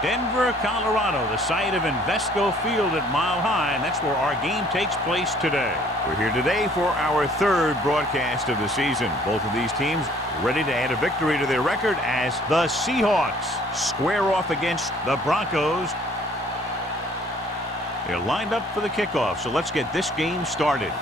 Denver, Colorado, the site of Invesco Field at Mile High, and that's where our game takes place today. We're here today for our third broadcast of the season. Both of these teams ready to add a victory to their record as the Seahawks square off against the Broncos. They're lined up for the kickoff, so let's get this game started.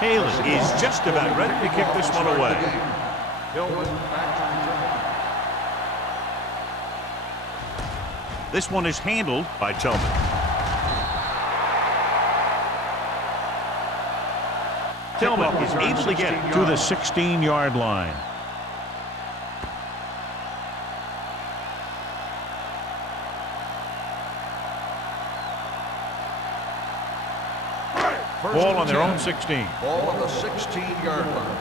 Haley is just about ready to kick this one away. This one is handled by Tillman. Tillman is able to get to the 16-yard line. Ball on their own 16. Ball on the 16-yard line.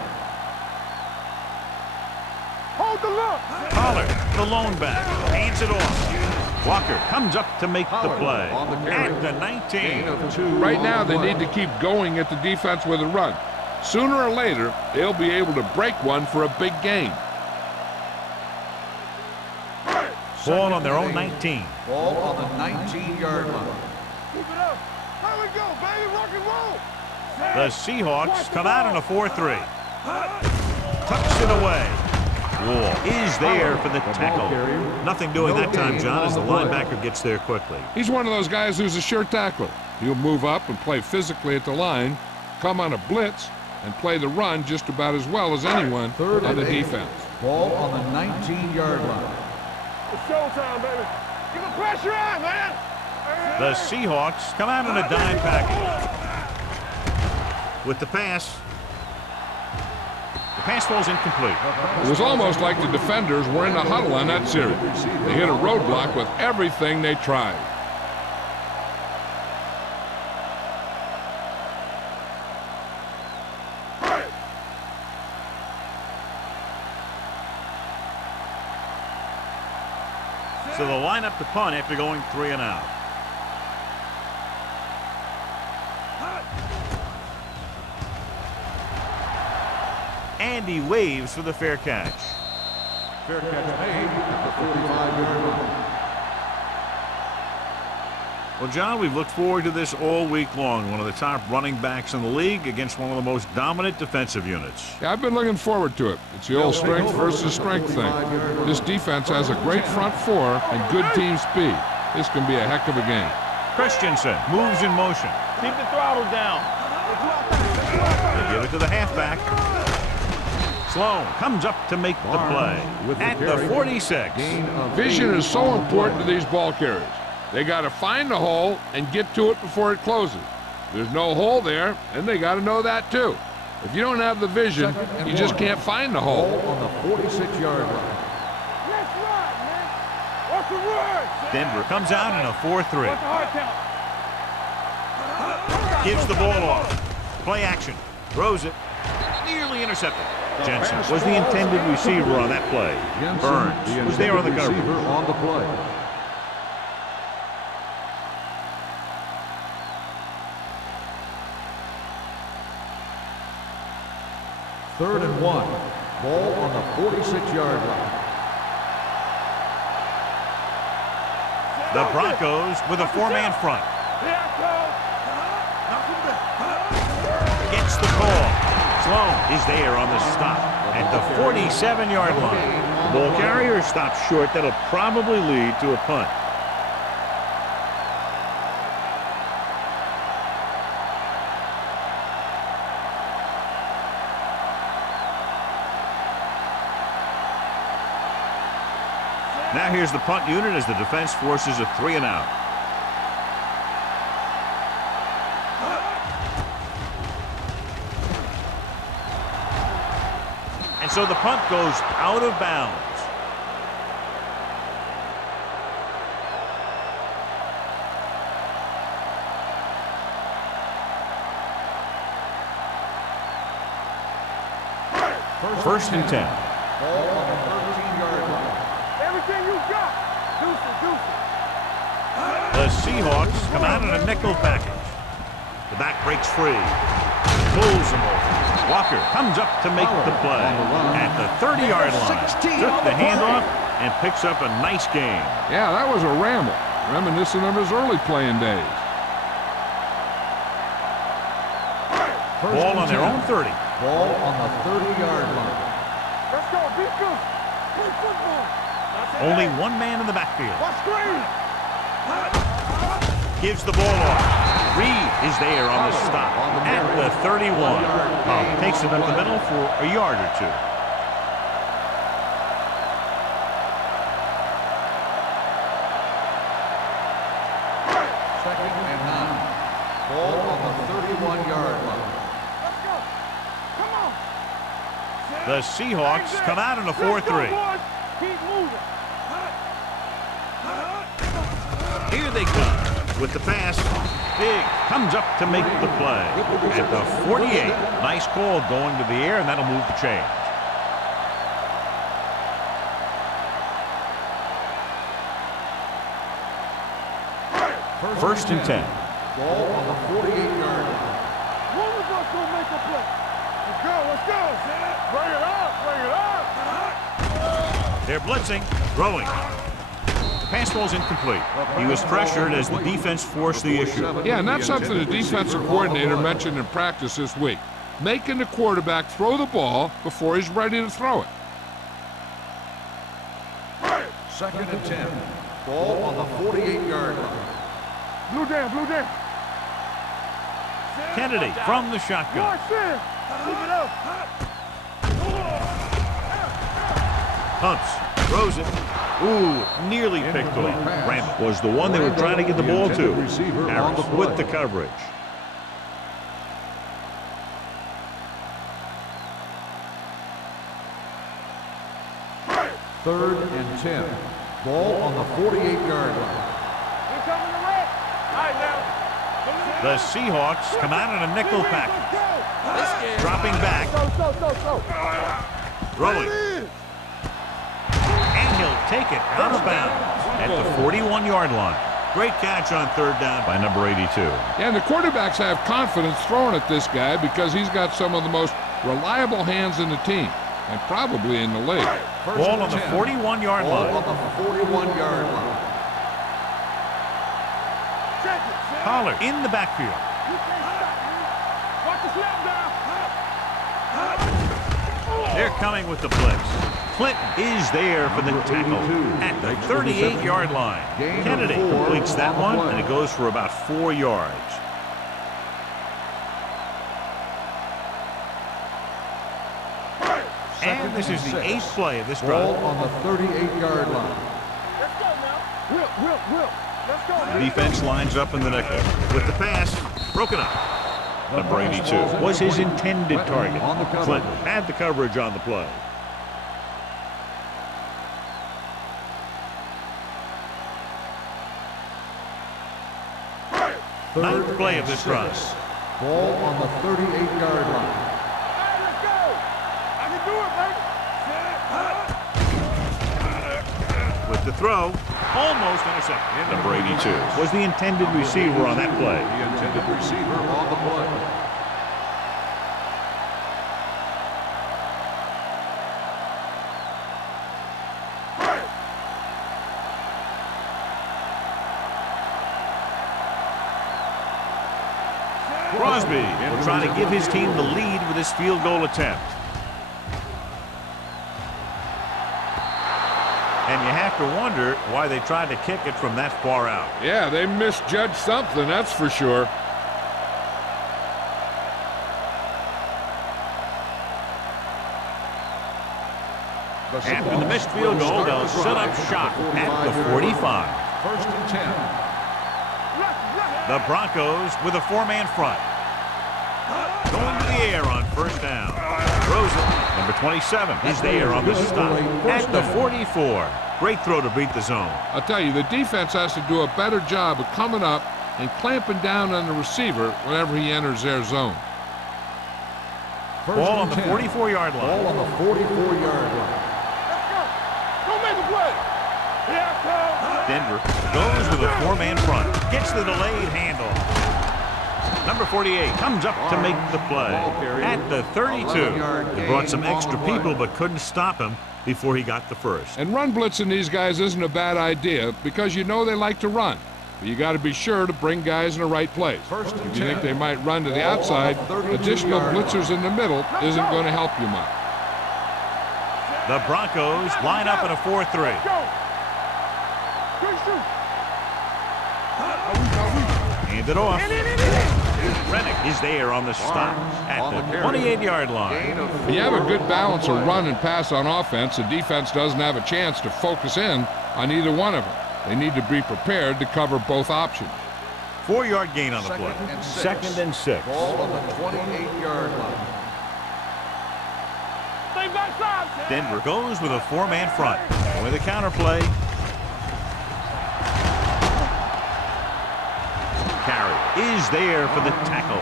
Hold the look. Pollard, the lone back, hands it off. Walker comes up to make the play at the 19. Right now, they need to keep going at the defense with a run. Sooner or later, they'll be able to break one for a big gain. Ball on their own 19. Ball on the 19-yard line. Keep it up. Here we go, baby. Rock and roll. The Seahawks come out in a 4-3. Tucks it away. Wall is there for the tackle. Nothing doing that time, John, as the linebacker gets there quickly. He's one of those guys who's a sure tackler. He'll move up and play physically at the line, come on a blitz, and play the run just about as well as anyone on the defense. Ball on the 19-yard line. It's showtime, baby. Get the pressure on, man. The Seahawks come out in a dime package. With the pass. The pass falls incomplete. It was almost like the defenders were in a huddle on that series. They hit a roadblock with everything they tried. So they'll line up to punt after going 3 and out. And he waves for the fair catch. Fair catch made at the 45-yard line. Well, John, we've looked forward to this all week long. One of the top running backs in the league against one of the most dominant defensive units. Yeah, I've been looking forward to it. It's the old strength versus strength thing. This defense has a great front four and good team speed. This can be a heck of a game. Christensen moves in motion. Keep the throttle down. They give it to the halfback. Sloan comes up to make the play at the 46. Vision is so important to these ball carriers. They got to find the hole and get to it before it closes. There's no hole there, and they got to know that too. If you don't have the vision, you just can't find the hole. Ball on the 46-yard line. Let's run, man. What's the word? Denver comes out in a 4-3. Gives the ball off. Play action. Throws it. Nearly intercepted. Jensen was the intended receiver on that play. Burns was there on the coverage. On the play. Third and 1. Ball on the 46-yard line. The Broncos with a 4-man front. Gets the call. Sloan is there on the stop at the 47-yard line. The ball carrier stops short. That'll probably lead to a punt. Now here's the punt unit as the defense forces a 3 and out. And so the punt goes out of bounds. First and 10. Ball on the 13-yard line. Everything you got. The Seahawks come out in a nickel package. The back breaks free. Pulls him over. Walker comes up to make the play. At the 30-yard line. Took the handoff and picks up a nice gain. Yeah, that was a ramble. Reminiscent of his early playing days. Ball on their own 30. Ball on the 30-yard line. Let's go, beat you. Play football. Only one man in the backfield. Gives the ball off. Reed is there on the stop at the 31. Takes it up the middle for a yard or two. Second and 9. Ball on the 31-yard line. Let's go. Come on. The Seahawks come out in a 4-3. Keep moving. Here they come with the pass. Big comes up to make the play. At the 48. Nice call going to the air, and that'll move the chain. First and 10. Ball on the 48-yard line. One of us gonna make a play. Let's go, let's go. Bring it up, bring it up. They're blitzing, throwing. The pass ball's incomplete. He was pressured as the defense forced the issue. Yeah, and that's something the defensive coordinator mentioned in practice this week. Making the quarterback throw the ball before he's ready to throw it. Second and 10. Ball on the 48-yard line. Blue down, blue down. Kennedy from the shotgun. Watch this. Keep it up. Hunts, throws it. Ooh, nearly picked off. Ramp was the one they were trying to get the ball to. Harris with the coverage. Third and 10. Ball on the 48-yard line. Here coming the red. All right, now. The Seahawks come out in a nickel package. Dropping back. Go. Throwing. And he'll take it out of bounds at the 41-yard line. Great catch on third down by number 82. Yeah, and the quarterbacks have confidence throwing at this guy because he's got some of the most reliable hands in the team, and probably in the league. Ball on the 41-yard line. Ball on the 41-yard line. Pollard in the backfield. Watch the slap down. They're coming with the blitz. Clinton is there for the tackle at the 38-yard line. Kennedy completes that one, and it goes for about 4 yards. And this is the 8th play of this drive. Ball on the 38-yard line. Let's go now. Whip. Let's go. The defense lines up in the nickel. With the pass, broken up. Number 82 was his intended target. Clinton had the coverage on the play. Ninth play of this drive. Ball on the 38-yard line. Hey, let's go. I can do it, baby. With the throw, almost intercepted. Number 82 was the intended receiver on that play. The intended receiver on the play. Crosby will try to give his team the lead with this field goal attempt. And you have to wonder why they tried to kick it from that far out. Yeah, they misjudged something, that's for sure. After the missed field goal, they'll set up shop at the 45. First and 10. The Broncos with a 4-man front. Going to the air on first down. Throws it. Number 27 is there on the stop at the 44. Great throw to beat the zone. I'll tell you, the defense has to do a better job of coming up and clamping down on the receiver whenever he enters their zone. Ball on the 44-yard line. Ball on the 44-yard line. Let's go. Go make a play. Denver goes with a four-man front. Gets the delayed handle. Number 48 comes up to make the play. At the 32, he brought some extra people but couldn't stop him before he got the first. And run blitzing these guys isn't a bad idea because you know they like to run. But you got to be sure to bring guys in the right place. If you think they might run to the outside, additional blitzers in the middle isn't going to help you much. The Broncos line up in a 4-3. Hand it off. Rennick is there on the stop at the 28-yard line. When you have a good balance of run and pass on offense, the defense doesn't have a chance to focus in on either one of them. They need to be prepared to cover both options. 4-yard gain on the play. Second and 6. Ball on the 28-yard line. Denver goes with a four-man front. With a counter play. Carey is there for the tackle.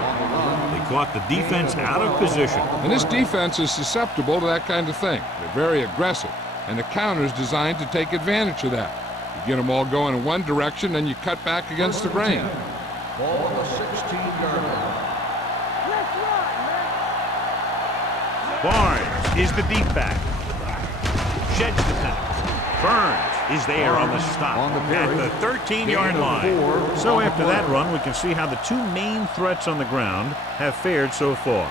They caught the defense out of position. And this defense is susceptible to that kind of thing. They're very aggressive, and the counter is designed to take advantage of that. You get them all going in one direction, and you cut back against the grain. Ball on the 16-yard line. Barnes is the deep back. Sheds the tackle. Burns is there on the stop at the 13-yard line. So after that run, we can see how the two main threats on the ground have fared so far.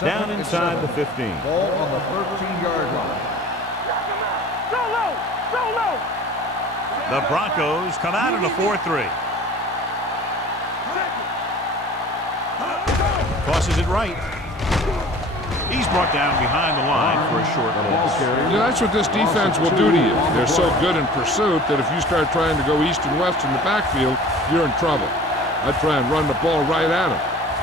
Down inside the 15. Ball on the 13-yard line. The Broncos come out in a 4-3. Tosses it right. He's brought down behind the line for a short loss. Yeah, that's what this defense will do to you. They're so good in pursuit that if you start trying to go east and west in the backfield, you're in trouble. I'd try and run the ball right at them.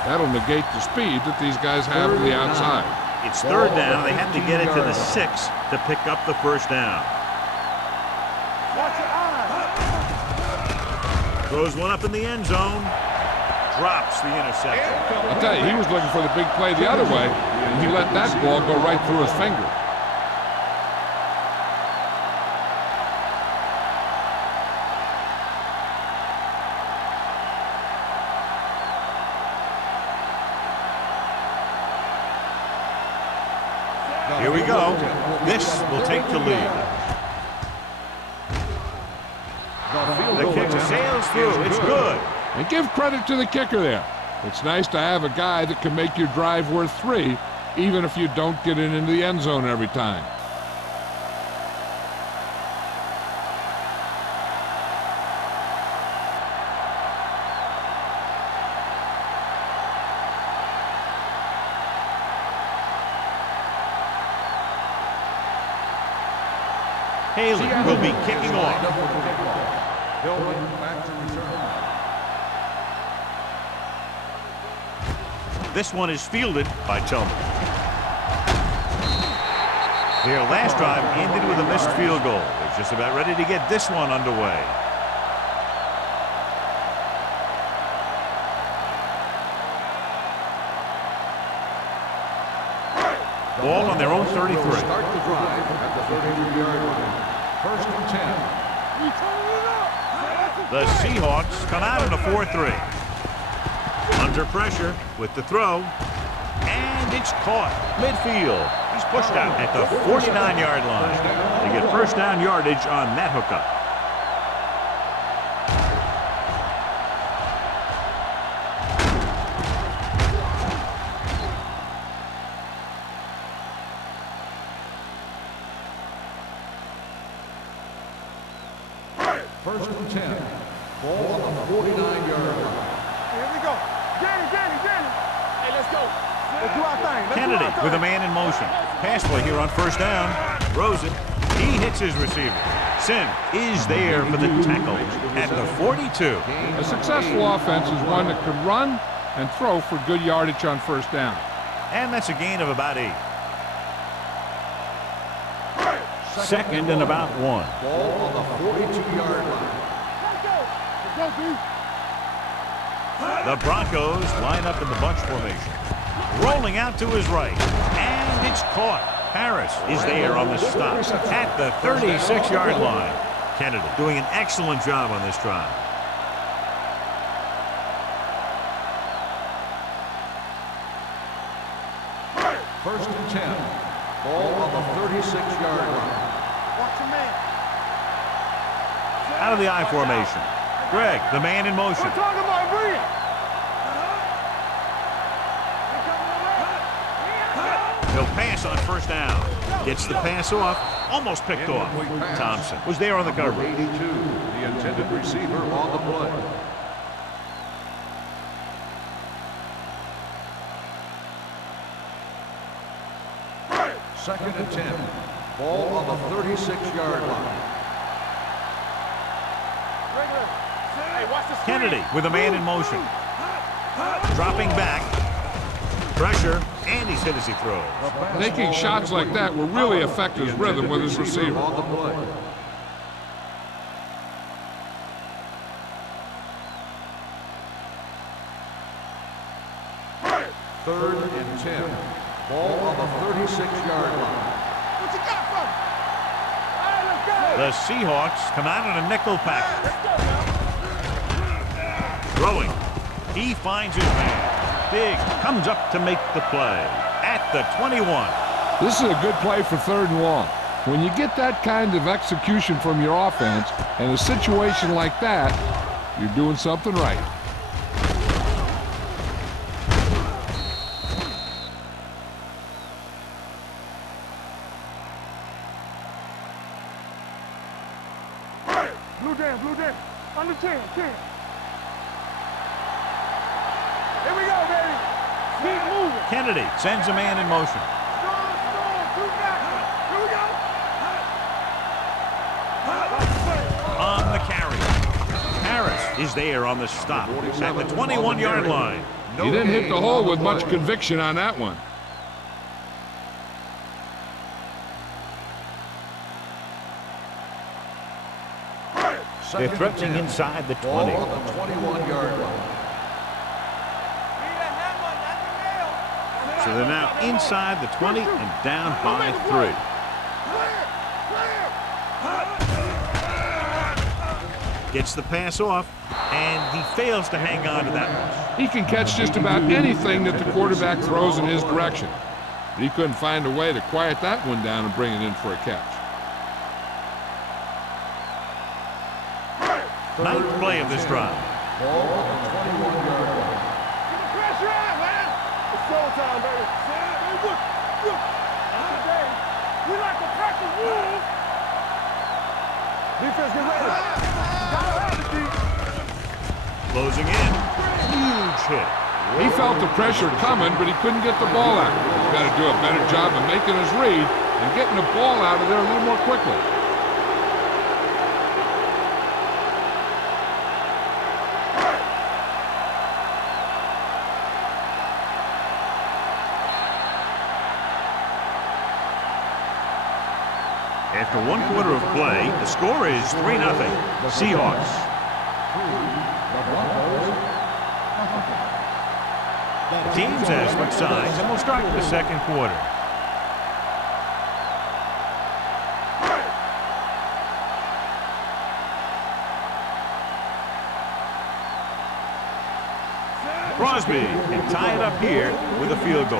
That'll negate the speed that these guys have to the outside. It's third down. They have to get it to the 6 to pick up the first down. Throws one up in the end zone. Drops the interception. I'll tell you, he was looking for the big play the other way, and he let that ball go right through his finger. Here we go. This will take the lead. The kick sails through. It's good. And give credit to the kicker there. It's nice to have a guy that can make your drive worth 3, even if you don't get it into the end zone every time. Haley will be kicking off. This one is fielded by Tillman. Their last drive ended with a missed field goal. They're just about ready to get this one underway. Ball on their own 33. Start the drive at the 33-yard line. First and 10. The Seahawks come out in a 4-3. Under pressure with the throw. And it's caught midfield. He's pushed out at the 49-yard line. They get first down yardage on that hookup. First and 10. Ball on the 49-yard line. Here we go. Danny. Hey, let's go. Let's do our thing. Kennedy with a man in motion. Pass play here on first down. Throws it. He hits his receiver. Sin is there for the tackle at the 42. A successful offense is one that can run and throw for good yardage on first down. And that's a gain of about 8. Second and about 1. Ball on the 42-yard line. Let's go, B. The Broncos line up in the bunch formation. Rolling out to his right. And it's caught. Harris is there on the stop at the 36-yard line. Kennedy doing an excellent job on this drive. First and 10. Ball on the 36-yard line. Watch your man. Out of the I formation. Greg, the man in motion. We're talking about bring. He'll pass on first down. Gets the pass off. Almost picked off. Thompson was there on the Number coverage. 82, the intended receiver on the play. Second and 10. Ball on the 36-yard line. Hey, watch the screen. Kennedy with a man in motion. Dropping back. Pressure, and he's hit as he throws. Taking shots like that will really affect his rhythm with his receiver. On the play. Third and 10. Ball on the 36-yard line. What you got from? All right, let's go. The Seahawks come out in a nickel package. Throwing. He finds his man. Diggs comes up to make the play at the 21. This is a good play for 3rd and long. When you get that kind of execution from your offense in a situation like that, you're doing something right. Blue down. Under 10. Here we go, baby. Keep moving. Kennedy sends a man in motion. Strong. Two back. Here we go. On the carry. Harris is there on the stop at the 21-yard line. He didn't hit the hole with much conviction on that one. They're threatening inside the 20. Ball on the 21-yard line. So they're now inside the 20 and down by 3. Gets the pass off, and he fails to hang on to that one. He can catch just about anything that the quarterback throws in his direction. But he couldn't find a way to quiet that one down and bring it in for a catch. Ninth play of this drive. Ball on the 21-yard line. Get the pressure out, man. It's showtime, baby. Hey, look. Today, we like to practice rules. Defense, get ready. Closing in. Huge hit. He felt the pressure coming, but he couldn't get the ball out. He's got to do a better job of making his read and getting the ball out of there a little more quickly. After 1 quarter of play, the score is 3-0. Seahawks. The teams have switched sides, and we'll start the second quarter. Crosby can tie it up here with a field goal.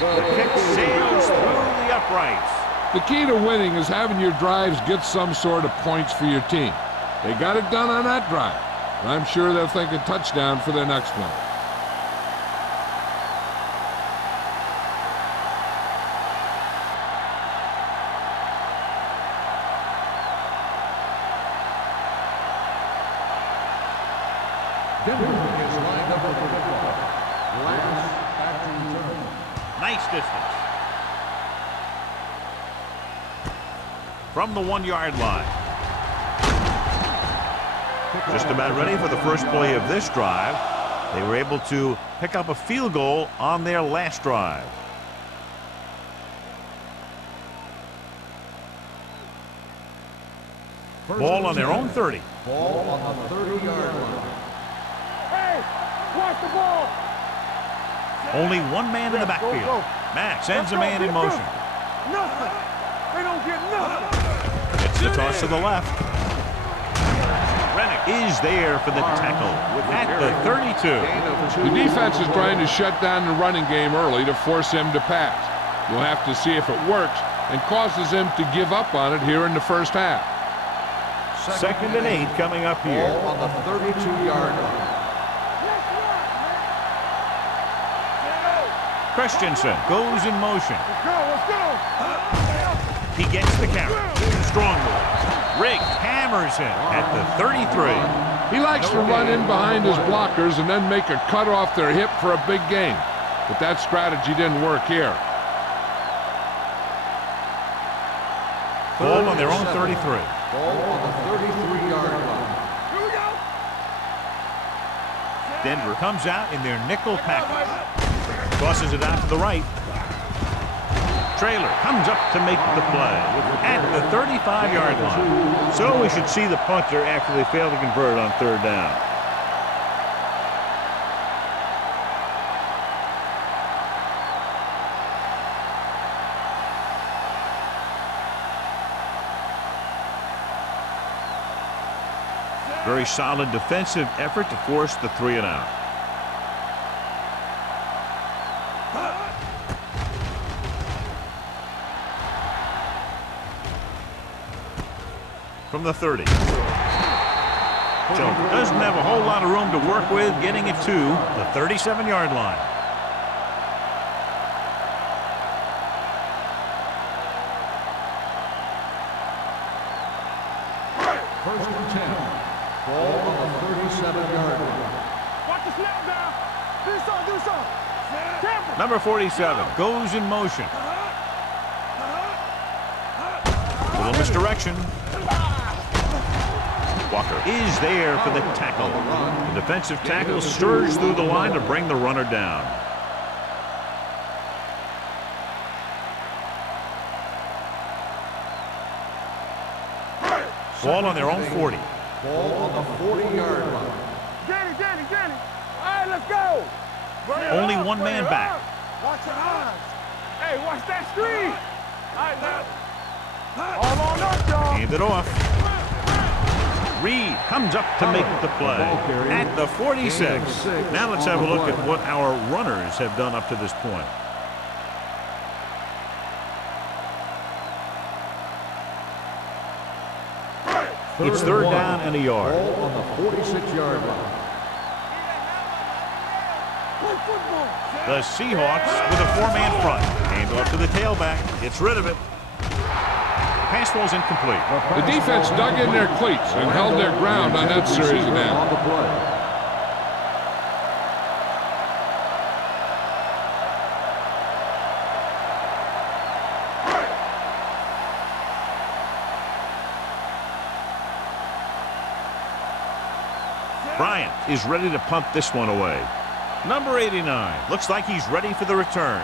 The kick sails through the uprights. The key to winning is having your drives get some sort of points for your team. They got it done on that drive. And I'm sure they'll think a touchdown for their next one. Denver is lined up with the football. Last after return. Nice distance. From the 1-yard line. Just about ready for the first play of this drive. They were able to pick up a field goal on their last drive. Ball on their own 30. Ball on the 30-yard line. Hey, watch the ball. Only one man in the backfield. Matt sends a man in motion. Nothing. They don't get nothing. It's the toss to the left. Rennick is there for the tackle at the 32. The defense is trying to shut down the running game early to force him to pass. We'll have to see if it works and causes him to give up on it here in the first half. Second and 8 coming up here. Ball on the 32-yard line. Christensen goes in motion. Let's go. He gets the carry. Strong move. Riggs hammers him at the 33. He likes to run in behind his blockers and then make a cut off their hip for a big gain. But that strategy didn't work here. Ball on their own 33. Ball on the 33-yard line. Here we go. Denver comes out in their nickel package. Tosses it out to the right. Traylor comes up to make the play at the 35-yard line. So we should see the punter after they fail to convert on third down. Very solid defensive effort to force the 3 and out. From the 30. Jones doesn't have a whole lot of room to work with, getting it to the 37-yard line. First and 10. Ball on the 37-yard line. Watch the snap down. Do something. Careful. Number 47 goes in motion. Little misdirection. Walker is there for the tackle. The defensive tackle surges through the line to bring the runner down. Ball on their own 40. Ball on the 40-yard line. Danny. All right, let's go. Only one man back. Watch your eyes. Hey, watch that screen. All right, now. All on up, y'all. Hand it off. Reed comes up to make the play at the 46. Now let's have a look at what our runners have done up to this point. It's third down and a yard. Ball on the 46-yard line. The Seahawks with a 4-man front. Hand off to the tailback. Gets rid of it. Pass ball's incomplete. The defense dug in their cleats and held their ground on that series of On downs. the play. Bryant is ready to punt this one away. Number 89 looks like he's ready for the return.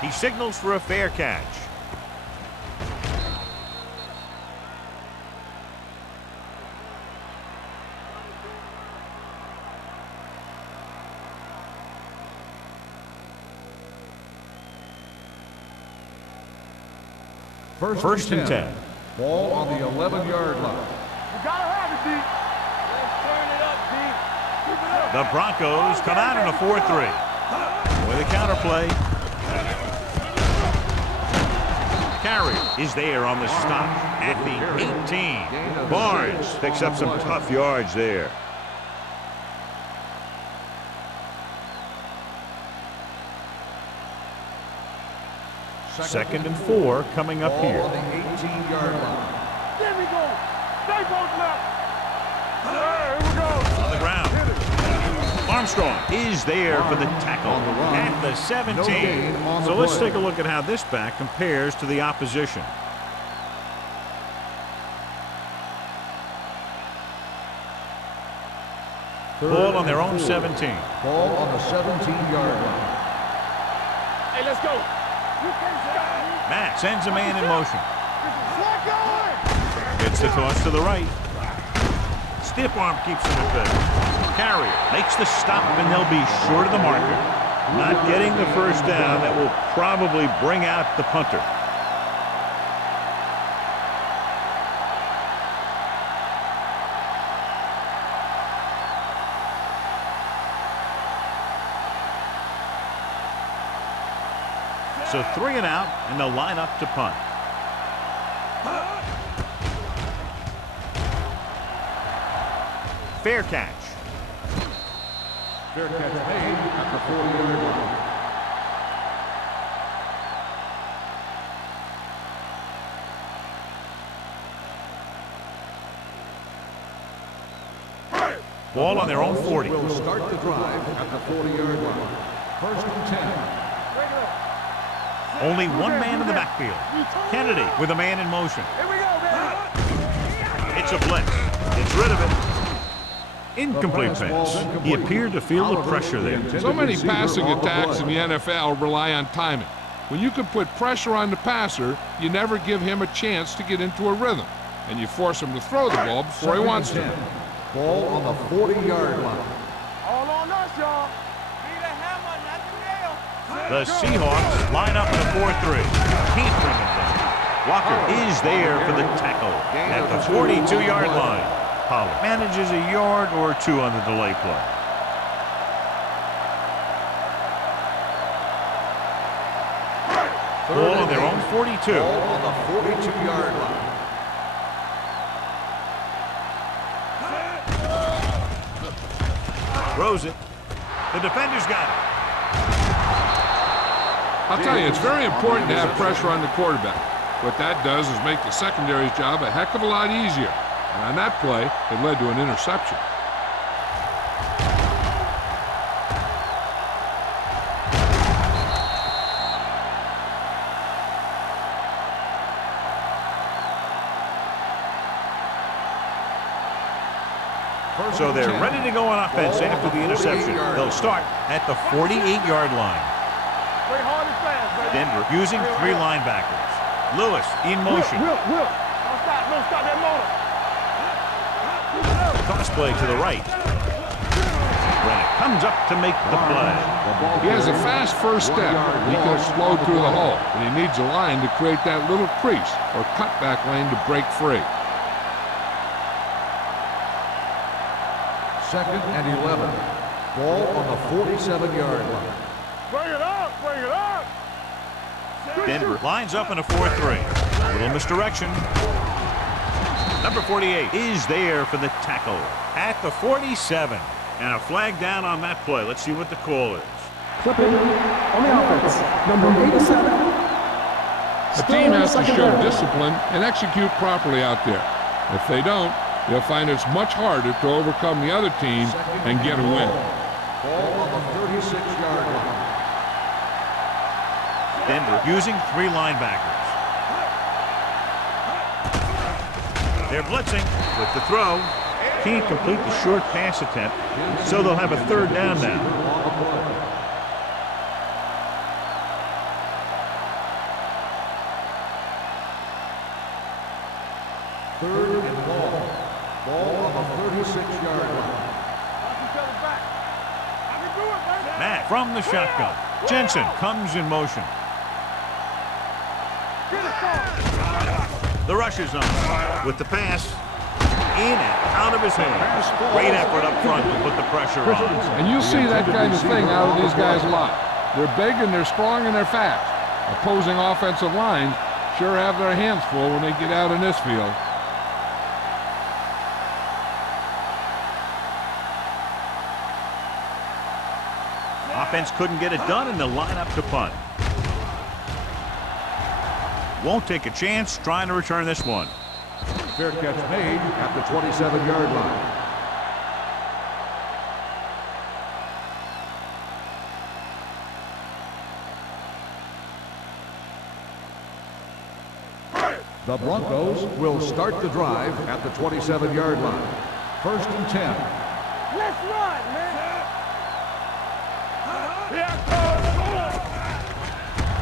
He signals for a fair catch. First and 10. Ball on the 11-yard line. You gotta have it, D. Let's turn it up, D. Keep it up. The Broncos come out in a 4-3. With a counterplay. Carey is there on the stop at the 18. Barnes picks up some tough yards there. Second and 4 coming up Ball here. on the 18-yard line. There we go. Stay both left. Here we go. On the ground. Armstrong is there for the tackle at the 17. So let's take a look at how this back compares to the opposition. Ball on their own 17. Ball on the 17-yard line. Hey, let's go. Matt sends a man in motion. Lock on. Gets the toss to the right. Stiff arm keeps him at bay. carrier makes the stop, and they'll be short of the marker. Not getting the first down. That will probably bring out the punter. So 3 and out, and they'll line up to punt. Fair catch. Fair catch made at the 40-yard line. Ball on their own 40. Will start the drive at the 40-yard line. First and 10. Only one man in the backfield. Kennedy with a man in motion. Here we go, man. It's a blitz. Gets rid of it. Incomplete pass. He appeared to feel the pressure there. So many passing attacks in the NFL rely on timing. When you can put pressure on the passer, you never give him a chance to get into a rhythm, and you force him to throw the ball before he wants to. Ball on the 40-yard line. All on us, y'all. The Seahawks line up in a 4-3. Can't bring it down. Walker is there for the tackle at the 42-yard line. Pollard manages a yard or two on the delay play. Ball on their own 42. Ball on the 42-yard line. Throws it. The defender's got it. I'll tell you, it's very important to have pressure on the quarterback. What that does is make the secondary's job a heck of a lot easier. And on that play, it led to an interception. So they're ready to go on offense after the interception. They'll start at the 48-yard line. Play hard and fast, baby. Denver using 3 linebackers. Lewis in motion. Will. Don't stop that motor. Toss play to the right. Brennan comes up to make the play. He has a fast first step. He can explode through the hole, and he needs a line to create that little crease or cutback lane to break free. Second and 11. Ball on the 47-yard line. Bring it up. Denver lines up in a 4-3. Little misdirection. Number 48 is there for the tackle at the 47. And a flag down on that play. Let's see what the call is. Clipping on the offense, number 87. The team has to show discipline and execute properly out there. If they don't, they'll find it's much harder to overcome the other team and get a win. Ball on the 36-yard line. Denver using 3 linebackers. They're blitzing with the throw. Can't complete the short pass attempt, so they'll have a 3rd down now. Third and long. Ball on the 36-yard line. Matt from the shotgun. Jensen comes in motion. The rush is on with the pass. In and out of his hands. Great effort up front to put the pressure on. And you see that kind of thing out of these guys a lot. They're big and they're strong and they're fast. Opposing offensive lines sure have their hands full when they get out in this field. Offense couldn't get it done, and they'll line up to punt. Won't take a chance trying to return this one. Fair catch made at the 27-yard line. The Broncos will start the drive at the 27-yard line. First and 10. Let's run, man.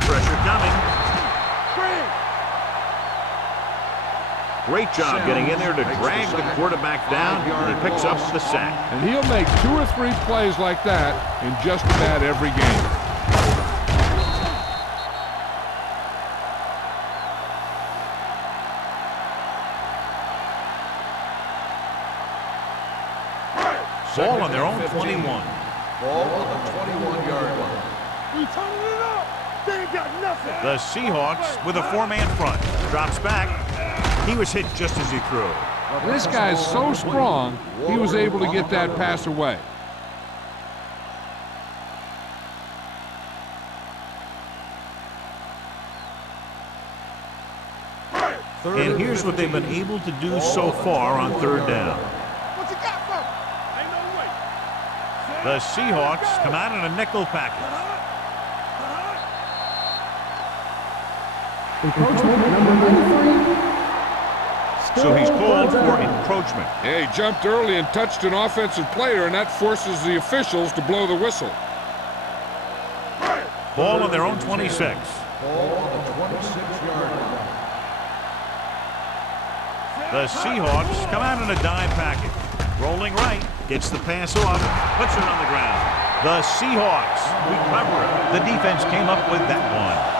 Pressure coming. Great job getting in there to drag the quarterback down, and he picks up the sack. And he'll make 2 or 3 plays like that in just about every game. Ball on their own 21. Ball on the 21-yard line. You turning it up. They ain't got nothing. The Seahawks with a 4-man front. Drops back. He was hit just as he threw. This guy's so strong, he was able to get that pass away. And here's what they've been able to do so far on 3rd down. What you got for me? Ain't no way. The Seahawks come out in a nickel package. Encroachment number 93. So he's called for encroachment. Yeah, he jumped early and touched an offensive player, and that forces the officials to blow the whistle. Ball on their own 26. Ball on the 26-yard line. The Seahawks come out in a dime package. Rolling right, gets the pass off, puts it on the ground. The Seahawks recover it. The defense came up with that one.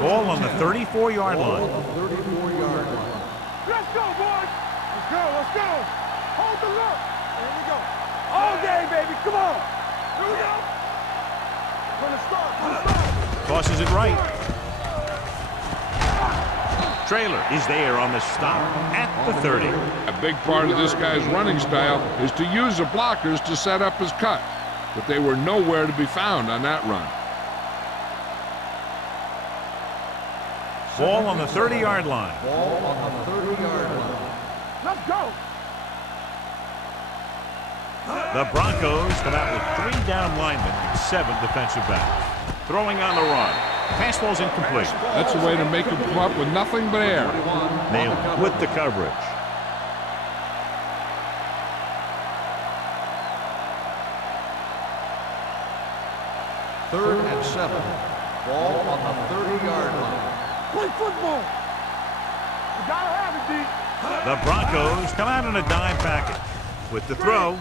Ball on the 34-yard line. 34-yard line. Let's go, boys. Let's go. Let's go. Hold the look. Here we go. All day, baby. Come on. Here we go. Gonna start. Tosses it right. Trailer is there on the stop at the 30. A big part of this guy's running style is to use the blockers to set up his cut, but they were nowhere to be found on that run. Ball on the 30-yard line. Ball on the 30-yard line. Let's go. The Broncos come out with 3 down linemen and 7 defensive backs. Throwing on the run. Pass ball's incomplete. That's a way to make him come up with nothing but air. Nailed with the coverage. Third and 7. Ball on the 30-yard line. Play football. You gotta have it, D. The Broncos come out in a dime package. With the throw.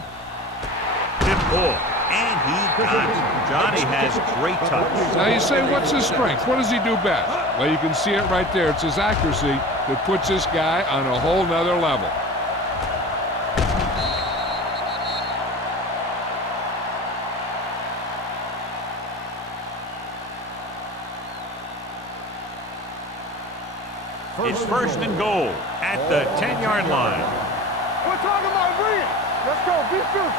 Tip ball. And he got it. Johnny has great touch. Now you say, what's his strength? What does he do best? Well, you can see it right there. It's his accuracy that puts this guy on a whole nother level. It's 1st and goal at the 10-yard line. We're talking about Rhea. Let's go. Be good.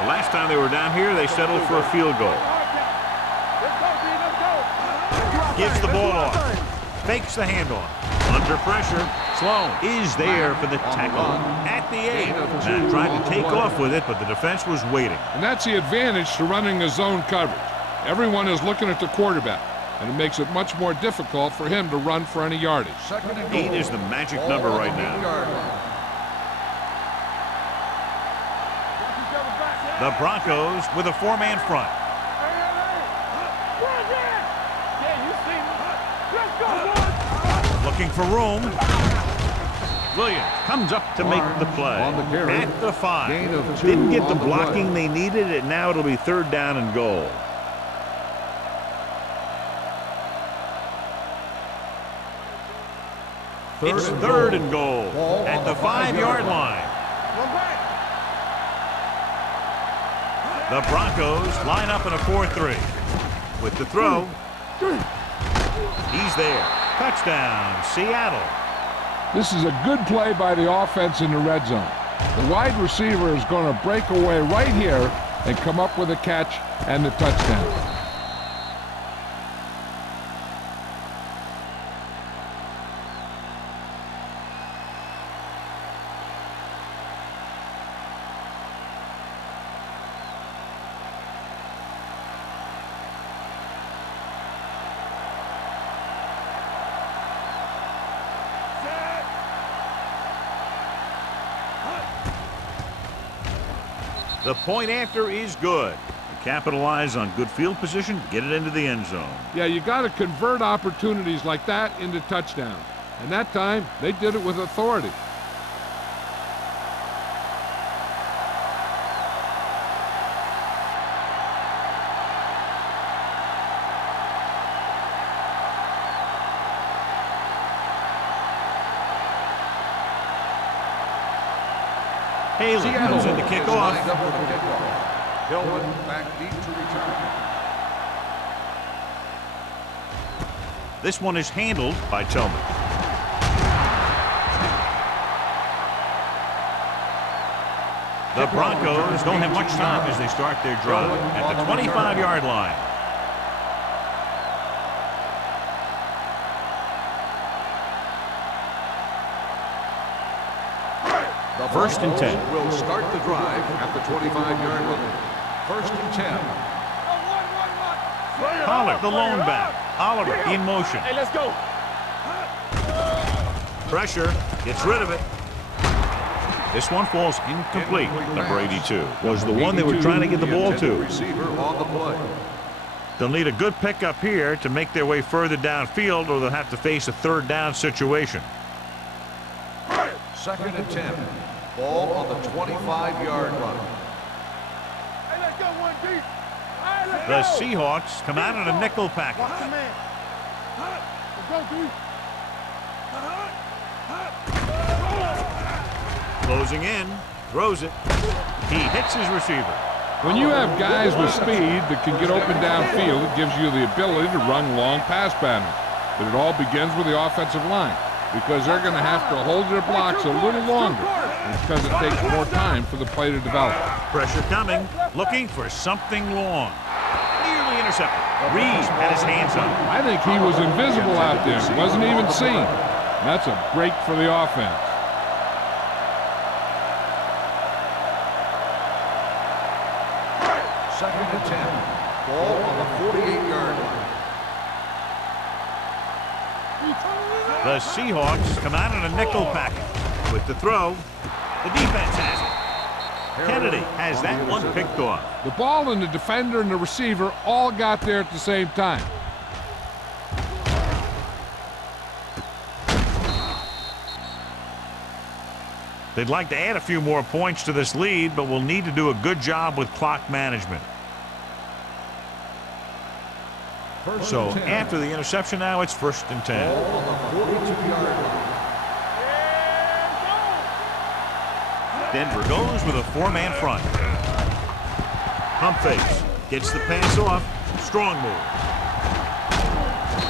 The last time they were down here, they settled for a field goal. Let's go, D. Let's go. Gives the ball off. Fakes the handoff. Under pressure. Sloan is there for the tackle at the 8. Now tried to take off with it, but the defense was waiting. And that's the advantage to running a zone coverage. Everyone is looking at the quarterback, and it makes it much more difficult for him to run for any yardage. 8 is the magic number right now. The Broncos with a 4-man front. Looking for room. Williams comes up to make the play at the 5. Didn't get the blocking they needed, and now it'll be 3rd down and goal. It's 3rd and goal at the 5-yard line. The Broncos line up in a 4-3. With the throw. He's there. Touchdown, Seattle. This is a good play by the offense in the red zone. The wide receiver is going to break away right here and come up with a catch and the touchdown. The point after is good. Capitalize on good field position, get it into the end zone. Yeah, you got to convert opportunities like that into touchdowns. And that time, they did it with authority. Haley comes in to kick off. Hillman back deep to return. This one is handled by Tillman. The Broncos don't have much time as they start their drive at the 25-yard line. The First and 10. Will start the drive at the 25-yard line. First and 10. Pollard, the lone back. Oliver in motion. Hey, let's go. Pressure, gets rid of it. This one falls incomplete. Number 82 was the one they were trying to get the ball to. Receiver on the play. They'll need a good pickup here to make their way further downfield, or they'll have to face a third down situation. Second and 10. Ball on the 25-yard line. Hey, let's go, one deep. Hey, let's The go. Seahawks come out in a nickel package. Watch the man. Let's go, dude. Closing in, throws it. He hits his receiver. When you have guys with speed that can get open downfield, it gives you the ability to run long pass patterns. But it all begins with the offensive line, because they're going to have to hold their blocks a little longer, because it takes more time for the play to develop. Pressure coming, looking for something long. Nearly intercepted. Reed had his hands up. I think he was invisible out there. Wasn't even seen. That's a break for the offense. Second and 10. Ball on the 48-yard line. The Seahawks come out in a nickel package. With the throw, the defense has it. Kennedy has that one picked off. The ball and the defender and the receiver all got there at the same time. They'd like to add a few more points to this lead, but will need to do a good job with clock management. So after the interception now, it's first and 10. Ball on the 42-yard line. Denver goes with a four-man front. Pump fakes. Gets the pass off. Strong move.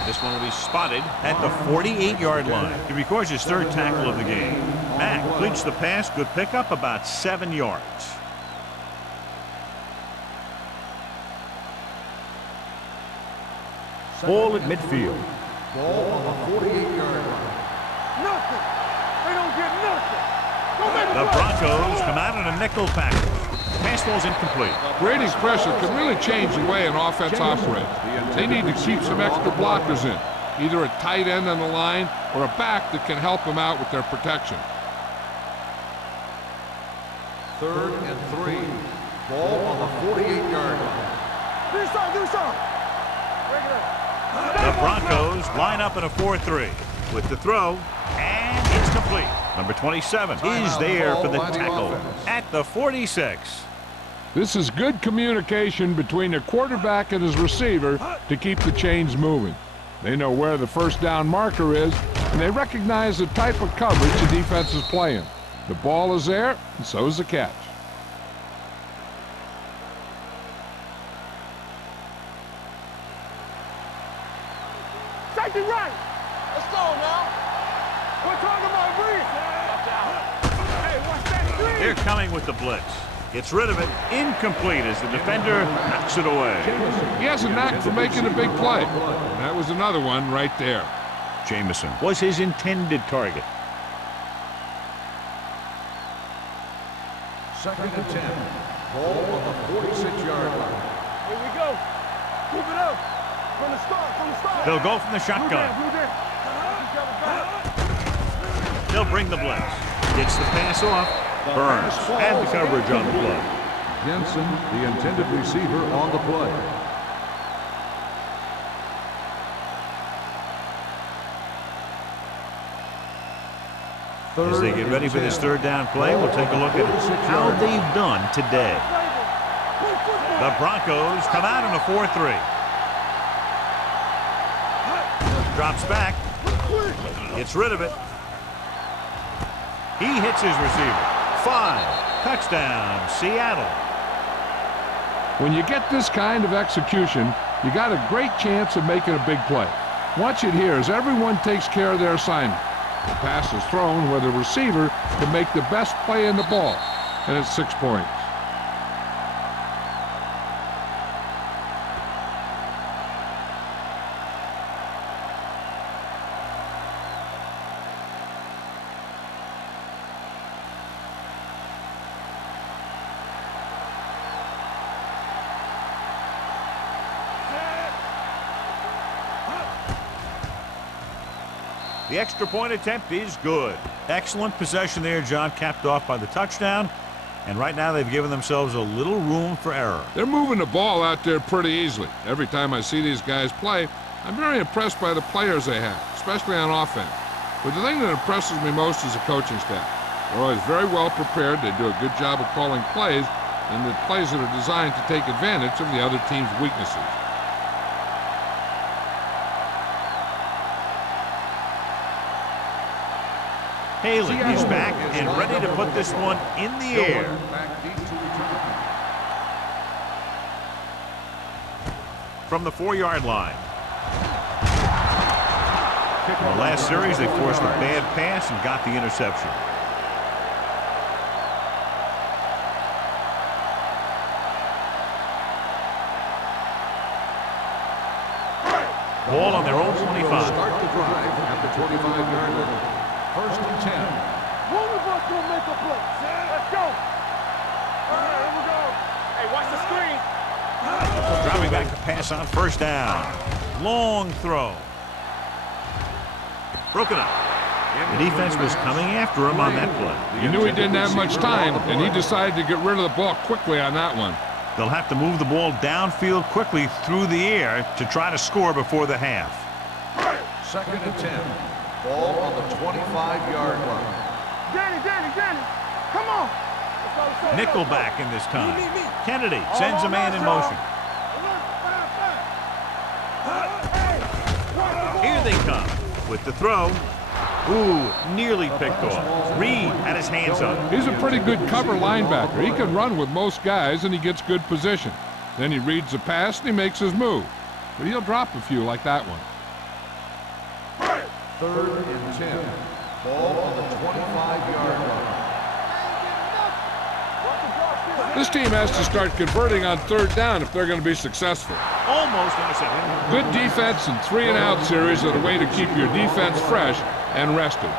This one will be spotted at the 48-yard line. He records his third tackle of the game. Mack completes the pass. Good pickup, about 7 yards. Ball at midfield. Ball on the 48-yard line. Nothing. They don't get nothing. The Broncos come out in a nickel package. Pass ball's incomplete. Grading pressure can really change the way an offense operates. They need to keep some extra blockers in, either a tight end on the line or a back that can help them out with their protection. Third and 3. Ball on the 48-yard line. Do something. Break it up. The Broncos line up in a 4-3 with the throw, and it's complete. Number 27 is there for the tackle at the 46. This is good communication between the quarterback and his receiver to keep the chains moving. They know where the first down marker is, and they recognize the type of coverage the defense is playing. The ball is there, and so is the catch. Safety right. Let's go now. We're talking about Reed. Hey, watch that screen. They're coming with the blitz. Gets rid of it. Incomplete as the defender knocks it away. He has a knack for making a big play. And that was another one right there. Jameson was his intended target. Second and 10. Ball on the 46-yard line. Here we go. Move it up. From the start. They'll go from the shotgun. They'll bring the blitz. Gets the pass off. Burns had the coverage on the play. Jensen, the intended receiver on the play. As they get ready for this third down play, we'll take a look at how they've done today. The Broncos come out in a 4-3. Drops back. Gets rid of it. He hits his receiver. 5. Touchdown, Seattle. When you get this kind of execution, you got a great chance of making a big play. Watch it here as everyone takes care of their assignment. The pass is thrown where the receiver can make the best play in the ball, and it's 6 points. The extra point attempt is good. Excellent possession there, John, capped off by the touchdown. And right now they've given themselves a little room for error. They're moving the ball out there pretty easily. Every time I see these guys play, I'm very impressed by the players they have, especially on offense. But the thing that impresses me most is the coaching staff. They're always very well prepared. They do a good job of calling plays, and the plays that are designed to take advantage of the other team's weaknesses. Haley is back and ready to put this one in the air. From the 4-yard line. In the last series, they forced a bad pass and got the interception. Ball on their own 25. Start the drive at the 25-yard line. First and 10. One of us will make a play. Let's go. All right, here we go. Hey, watch the screen. Dropping back to pass on first down. Long throw. Broken up. The defense was coming after him on that play. He knew he didn't have much time, and he decided to get rid of the ball quickly on that one. They'll have to move the ball downfield quickly through the air to try to score before the half. Second and 10. Ball on the 25-yard line. Danny, come on. Nickelback in this time. Kennedy sends a man in motion. Here they come with the throw. Ooh, nearly picked off. Reed had his hands up. He's a pretty good cover linebacker. He can run with most guys, and he gets good position. Then he reads the pass, and he makes his move. But he'll drop a few like that one. Third and 10. Ball on the 25-yard line. This team has to start converting on third down if they're going to be successful. Almost intercepted. Good defense and 3-and-out series are the way to keep your defense fresh and rested.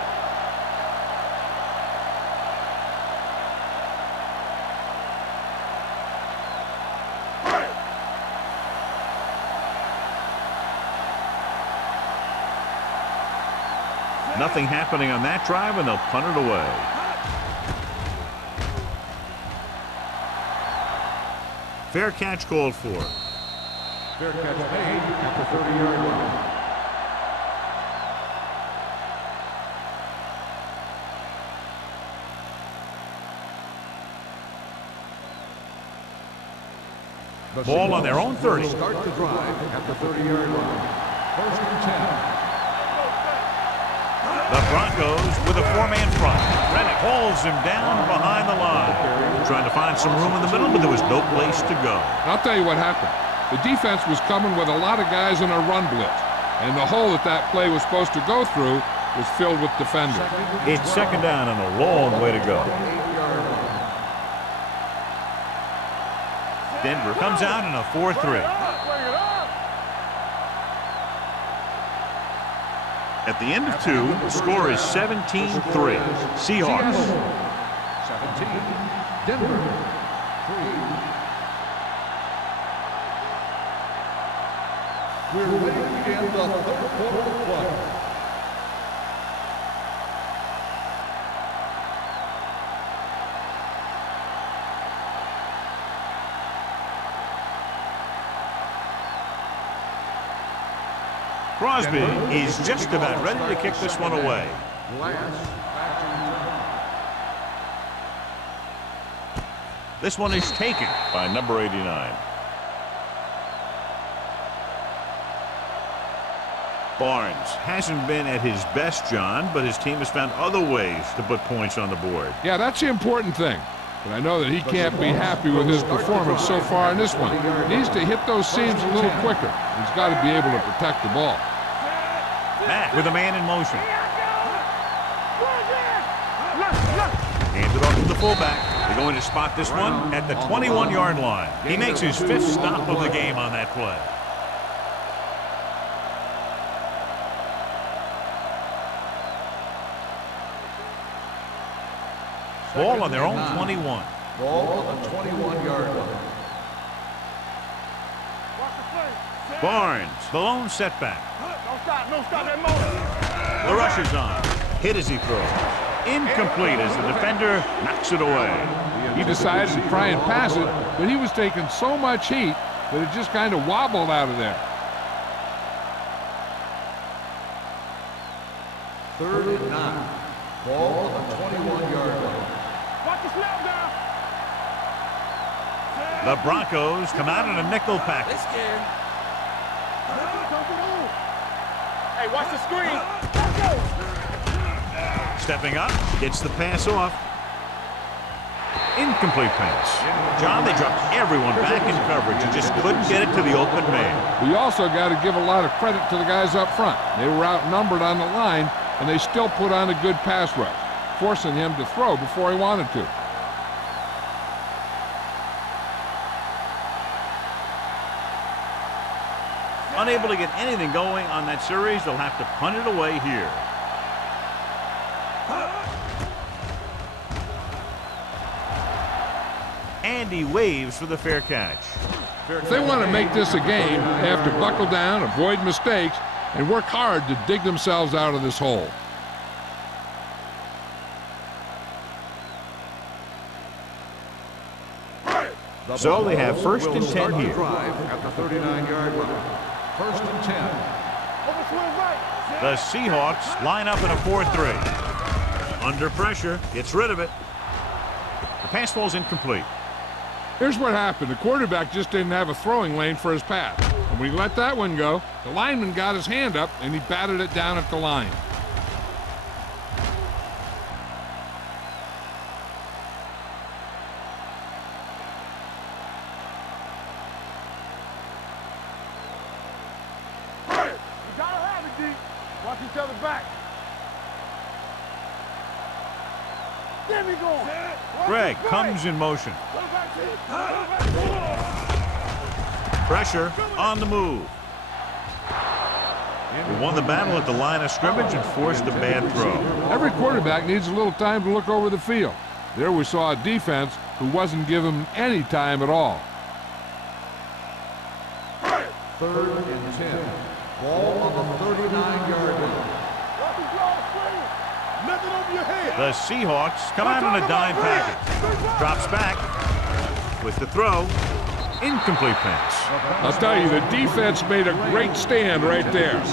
Nothing happening on that drive, and they'll punt it away. Fair catch called for. Fair catch made at the 30-yard line. Ball on their own 30. Start the drive at the 30-yard line. First and 10. The Broncos with a 4-man front. Rennick hauls him down behind the line. Trying to find some room in the middle, but there was no place to go. I'll tell you what happened. The defense was coming with a lot of guys in a run blitz, and the hole that play was supposed to go through was filled with defenders. It's second down and a long way to go. Denver comes out in a 4-3. At the end of 2, the score is 17-3. Seahawks. 17. Denver. 3. We're ready to begin the third quarter of play. Crosby is just about ready to kick this one away. This one is taken by number 89. Barnes hasn't been at his best, John, but his team has found other ways to put points on the board. Yeah, that's the important thing. But I know that he can't be happy with his performance so far in this one. He needs to hit those seams a little quicker. He's got to be able to protect the ball. Matt with a man in motion. Hands it off to the fullback. They're going to spot this one at the 21-yard line. He makes his 5th stop of the game on that play. Ball on their own 21. Ball on the 21-yard line. Barnes, the lone setback. Don't stop that motor. The rush is on. Hit as he throws. Incomplete as the defender knocks it away. He decided to try and pass it, but he was taking so much heat that it just kind of wobbled out of there. 3rd and 9. Ball on the 21-yard line. Watch the snap down. The Broncos come out in a nickel package. Hey, watch the screen. Stepping up, gets the pass off. Incomplete pass. John, they dropped everyone back in coverage and just couldn't get it to the open man. We also got to give a lot of credit to the guys up front. They were outnumbered on the line, and they still put on a good pass rush, forcing him to throw before he wanted to. Unable to get anything going on that series, they'll have to punt it away here. And he waves for the fair catch. If they want to make this a game, they have to buckle down, avoid mistakes, and work hard to dig themselves out of this hole. So they have 1st and 10 here. At the 39-yard line. 1st and 10. The Seahawks line up in a 4-3. Under pressure, gets rid of it. The pass ball's incomplete. Here's what happened. The quarterback just didn't have a throwing lane for his pass. And when he let that one go, the lineman got his hand up and he batted it down at the line. Watch each other back. There we go. Greg comes in motion. Pressure on the move. He won the battle at the line of scrimmage and forced a bad throw. Every quarterback needs a little time to look over the field. There we saw a defense who wasn't giving him any time at all. 3rd and 10. Ball on the 39-yard line. The Seahawks come out in a dime package. Drops back with the throw. Incomplete pass. I'll tell you, the defense made a great stand right there.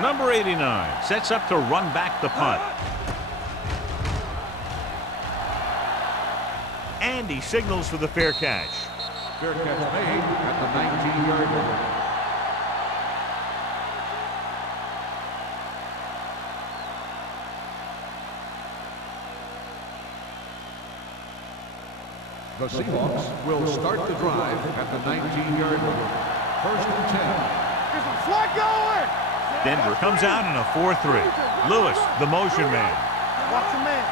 Number 89 sets up to run back the punt. And he signals for the fair catch. Fair catch made at the 19-yard line. The Seahawks will start the drive at the 19-yard line. 1st and 10. There's a flag going. Denver comes out in a 4-3. Lewis, the motion man. Watch the man.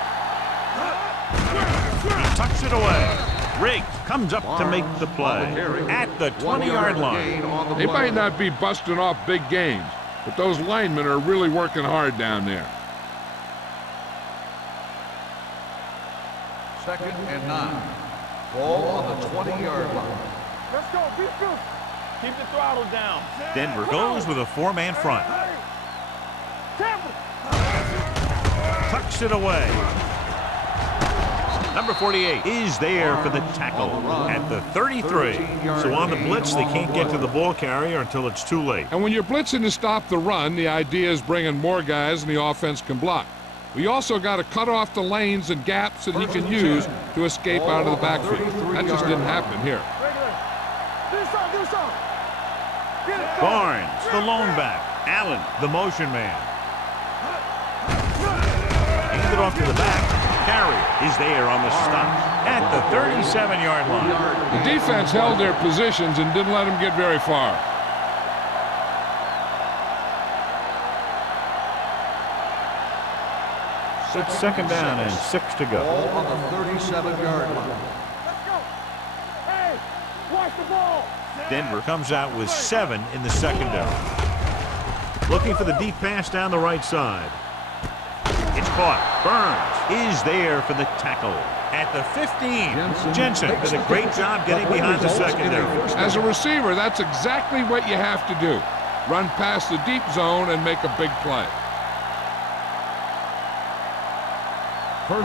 He tucks it away. Riggs comes up to make the play at the 20-yard line. They might not be busting off big games, but those linemen are really working hard down there. 2nd and 9. Ball on the 20-yard line. Let's go. Be good. Keep the throttle down. Denver goes with a four-man front. Tucks it away. Number 48 is there for the tackle at the 33. So on the blitz, they can't get to the ball carrier until it's too late. And when you're blitzing to stop the run, the idea is bringing more guys than the offense can block. We also got to cut off the lanes and gaps that he can use to escape out of the backfield. That just didn't happen here. Barnes, the lone back. Allen, the motion man. Hand it off to the back. Carry is there on the stop at the 37-yard line. The defense held their positions and didn't let them get very far. It's second down and 6 to go. Ball on the 37-yard line. Let's go. Hey, watch the ball. Denver comes out with 7 in the secondary. Looking for the deep pass down the right side. It's caught. Burns is there for the tackle at the 15. Jensen did a great job getting behind the secondary. As a receiver, that's exactly what you have to do. Run past the deep zone and make a big play.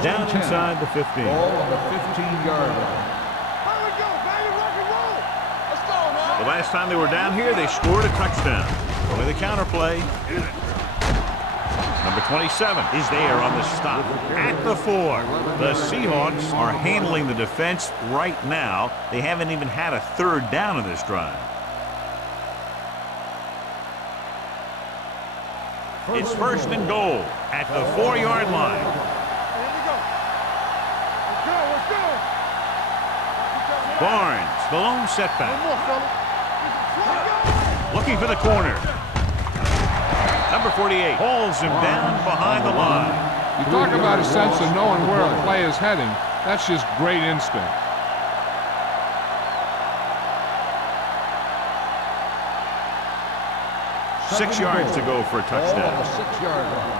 Down inside the 15. Ball on the 15-yard line. How we go, baby? Rock and roll. Let's go, man. The last time they were down here, they scored a touchdown. With a counterplay. Number 27 is there on the stop at the 4. The Seahawks are handling the defense right now. They haven't even had a third down in this drive. It's first and goal at the 4-yard line. Here we go. Let's go. Barnes, the lone setback. One more, fella. Looking for the corner. Number 48 hauls him down behind the line. You talk about a sense of knowing where a play is heading. That's just great instinct. Six yards to go for a Ball on touchdown. the 6-yard line.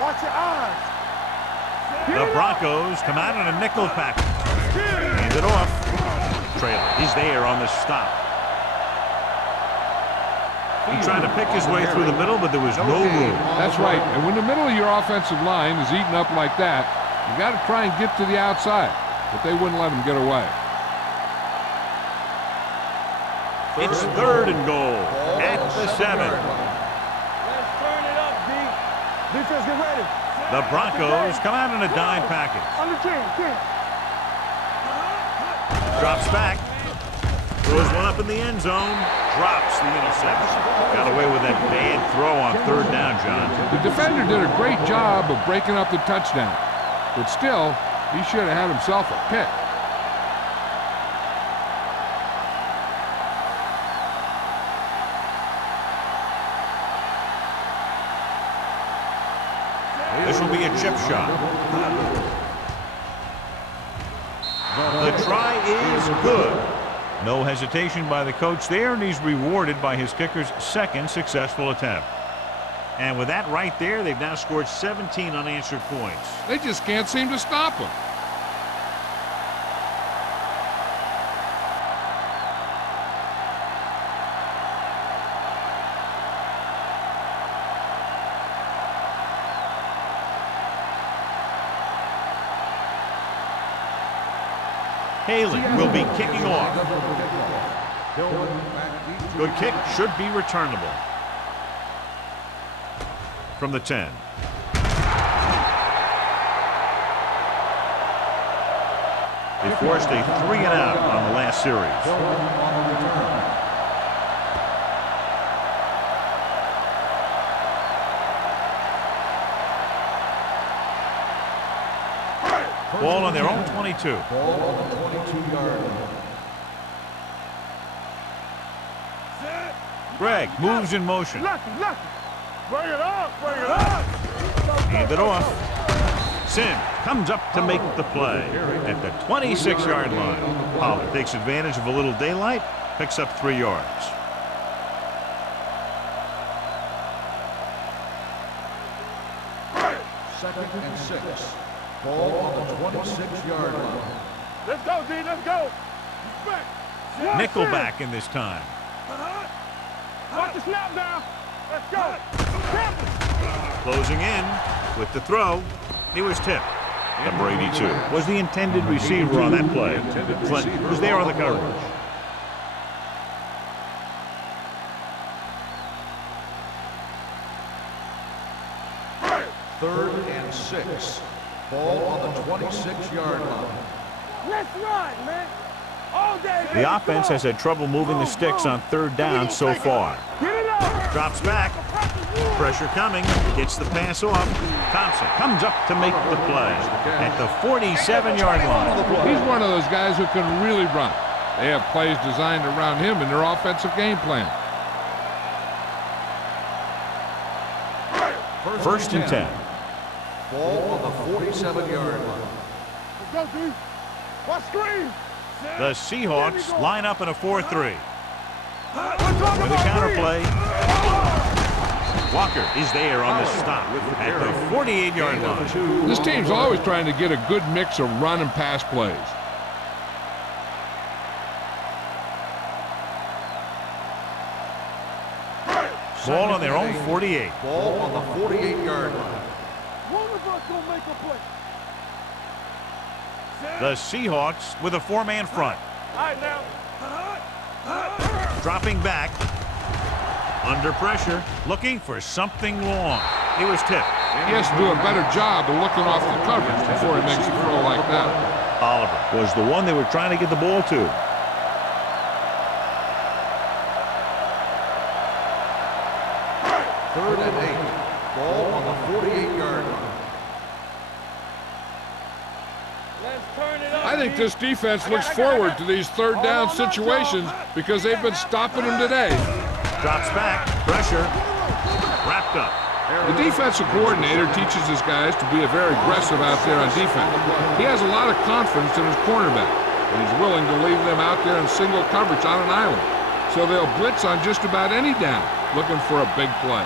Watch your eyes. The Broncos come out in a nickel package. Hand it off. Traylor is there on the stop. He tried to pick his way through the middle, but there was no room. That's right. And when the middle of your offensive line is eaten up like that, you got to try and get to the outside. But they wouldn't let him get away. It's third and goal at the 7. Let's turn it up, D. Defense, get ready. The Broncos come out in a dime package. Under 10. Drops back. Throws one up in the end zone. Drops the interception. Got away with that bad throw on third down, John. The defender did a great job of breaking up the touchdown. But still, he should have had himself a pick. This will be a chip shot. The try is good. No hesitation by the coach there, and he's rewarded by his kicker's second successful attempt. And with that right there, they've now scored 17 unanswered points. They just can't seem to stop him. Haley will be kicking off. Good kick, should be returnable. From the 10. They forced a 3 and out on the last series. Ball on their own 22. Ball on the 22-yard line. Greg moves in motion. Lucky. Bring it up. Hand it off. Sim comes up to make the play at the 26-yard line. Pollard takes advantage of a little daylight, picks up 3 yards. Second and 6. Ball on the 26-yard line. Let's go, D. Let's go. Respect. Nickelback in this time. Watch the snap down. Let's go. Campbell. Closing in with the throw. He was tipped. Number 82 was the intended receiver on that play. Flint was there on the coverage. Third and 6. Ball on the 26-yard line. Let's run, man. All day, baby. The offense has had trouble moving the sticks on third down so far. Get it up. Drops back. Pressure coming. Gets the pass off. Thompson comes up to make the play at the 47-yard line. He's one of those guys who can really run. They have plays designed around him in their offensive game plan. First and 10. Ball on the 47-yard line. Let's go, D. Watch screen. The Seahawks line up in a 4-3. We're talking With a about counterplay. Walker is there on the stop at the 48-yard line. This team's always trying to get a good mix of run and pass plays. Ball on their own 48. Ball on the 48-yard line. One of us gonna make a play. The Seahawks with a 4-man front. All right, now. Dropping back. Under pressure. Looking for something long. He was tipped. He has to do a better job of looking off the coverage before he makes a throw like that. Oliver was the one they were trying to get the ball to. Third and 8. Ball on the 48-yard line. Let's turn it up. I think this defense looks forward to these third down situations because they've been stopping them today. Drops back. Pressure. Wrapped up. The defensive coordinator teaches his guys to be very aggressive out there on defense. He has a lot of confidence in his cornerback, and he's willing to leave them out there in single coverage on an island. So they'll blitz on just about any down, looking for a big play.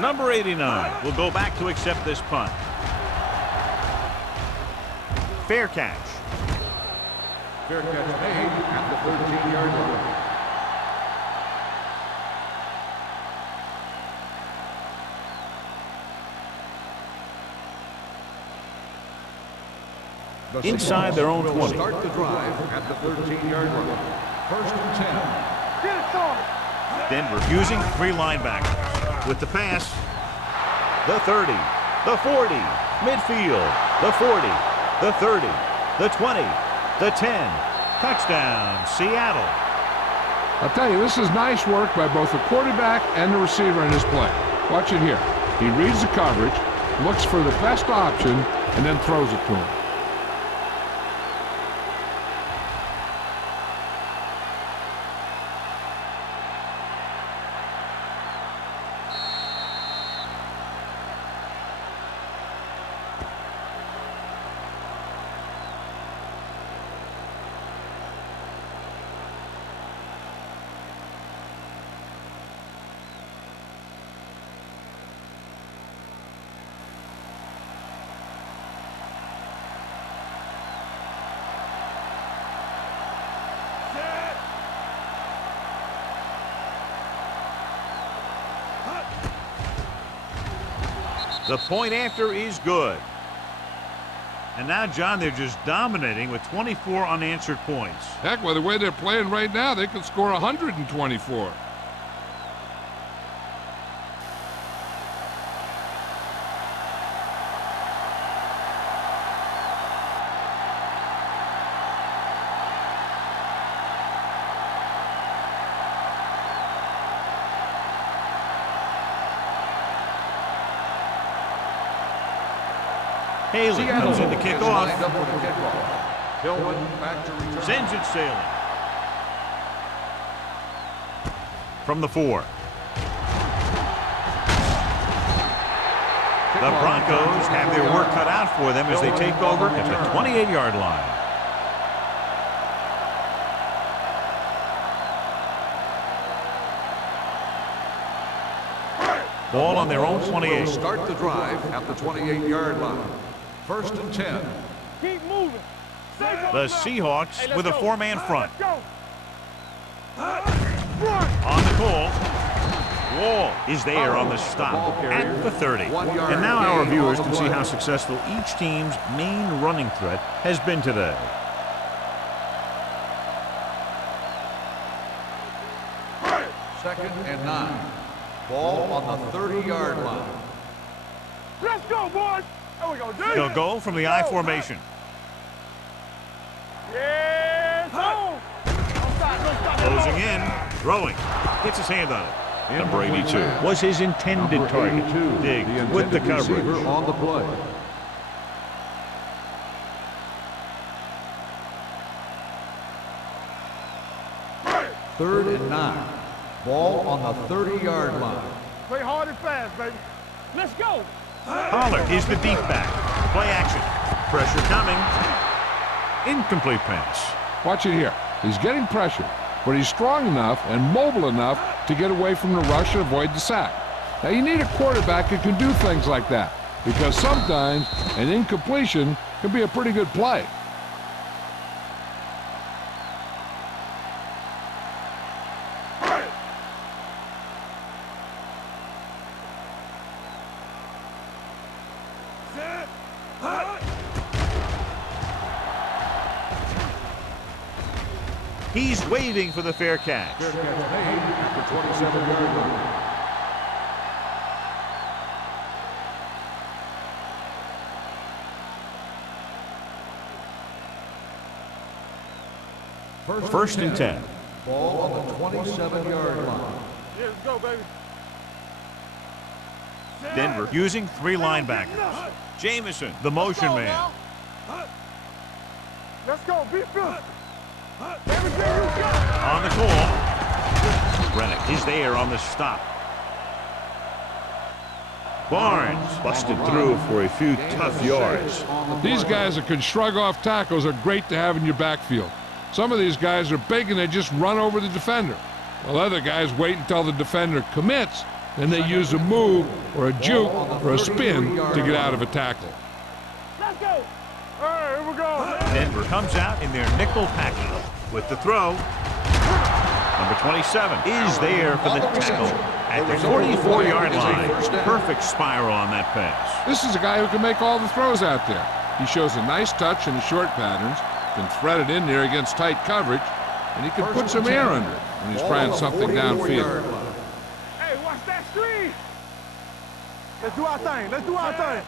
Number 89 will go back to accept this punt. Fair catch. Fair catch made at the 13-yard line. The Inside Seahawks their own will 20. Start the drive at the 13-yard line. First and 10. Get it, Tom. Denver using 3 linebackers. With the pass. The 30. The 40. Midfield. The 40. The 30. The 20. The 10. Touchdown, Seattle. I'll tell you, this is nice work by both the quarterback and the receiver in this play. Watch it here. He reads the coverage, looks for the best option, and then throws it to him. The point after is good. And now, John, they're just dominating with 24 unanswered points. Heck, with the way they're playing right now, they could score 124. Haley comes in to kick is off. lined up for the kickoff. Hillman back to return. Sends it sailing. From the 4. The Broncos have their work cut out for them as they take over at the 28-yard line. Ball on their own 28. Start the drive at the 28-yard line. 1st and 10. Keep moving. The Seahawks with a 4-man front. Let's go. On the call. Wall is there on the stop at the 30. And now our viewers can see how successful each team's main running threat has been today. Second and 9. Ball on the 30-yard line. Let's go, boys. There we go, dude. They'll go from the I formation. Yes. Closing in, throwing, gets his hand on it. Number 82 was his intended target. Diggs with the coverage. On the play. Third and 9. Ball on the 30-yard line. Play hard and fast, baby. Let's go. Pollard is the deep back. Play action. Pressure coming. Incomplete pass. Watch it here. He's getting pressure, but he's strong enough and mobile enough to get away from the rush and avoid the sack. Now, you need a quarterback who can do things like that, because sometimes an incompletion can be a pretty good play. He's waiting for the fair catch. Fair catch made at the 27-yard line. First and 10. Ball on the 27-yard line. Yeah, let's go, baby. Denver using 3 linebackers. Jamison, the motion man. Let's go. Be good. Everything you got. On the call. Rennick is there on the stop. Barnes busted through for a few tough yards. These guys that can shrug off tackles are great to have in your backfield. Some of these guys are big and they just run over the defender. While other guys wait until the defender commits, then they use a move or a juke or a spin to get out of a tackle. Let's go. All right, here we go. Denver comes out in their nickel package with the throw. Number 27 is there for the tackle at the 44-yard line. Perfect spiral on that pass. This is a guy who can make all the throws out there. He shows a nice touch in the short patterns, can thread it in there against tight coverage, and he can put some air under it when he's trying something downfield. Hey, watch that screen. Let's do our thing. Let's do our thing.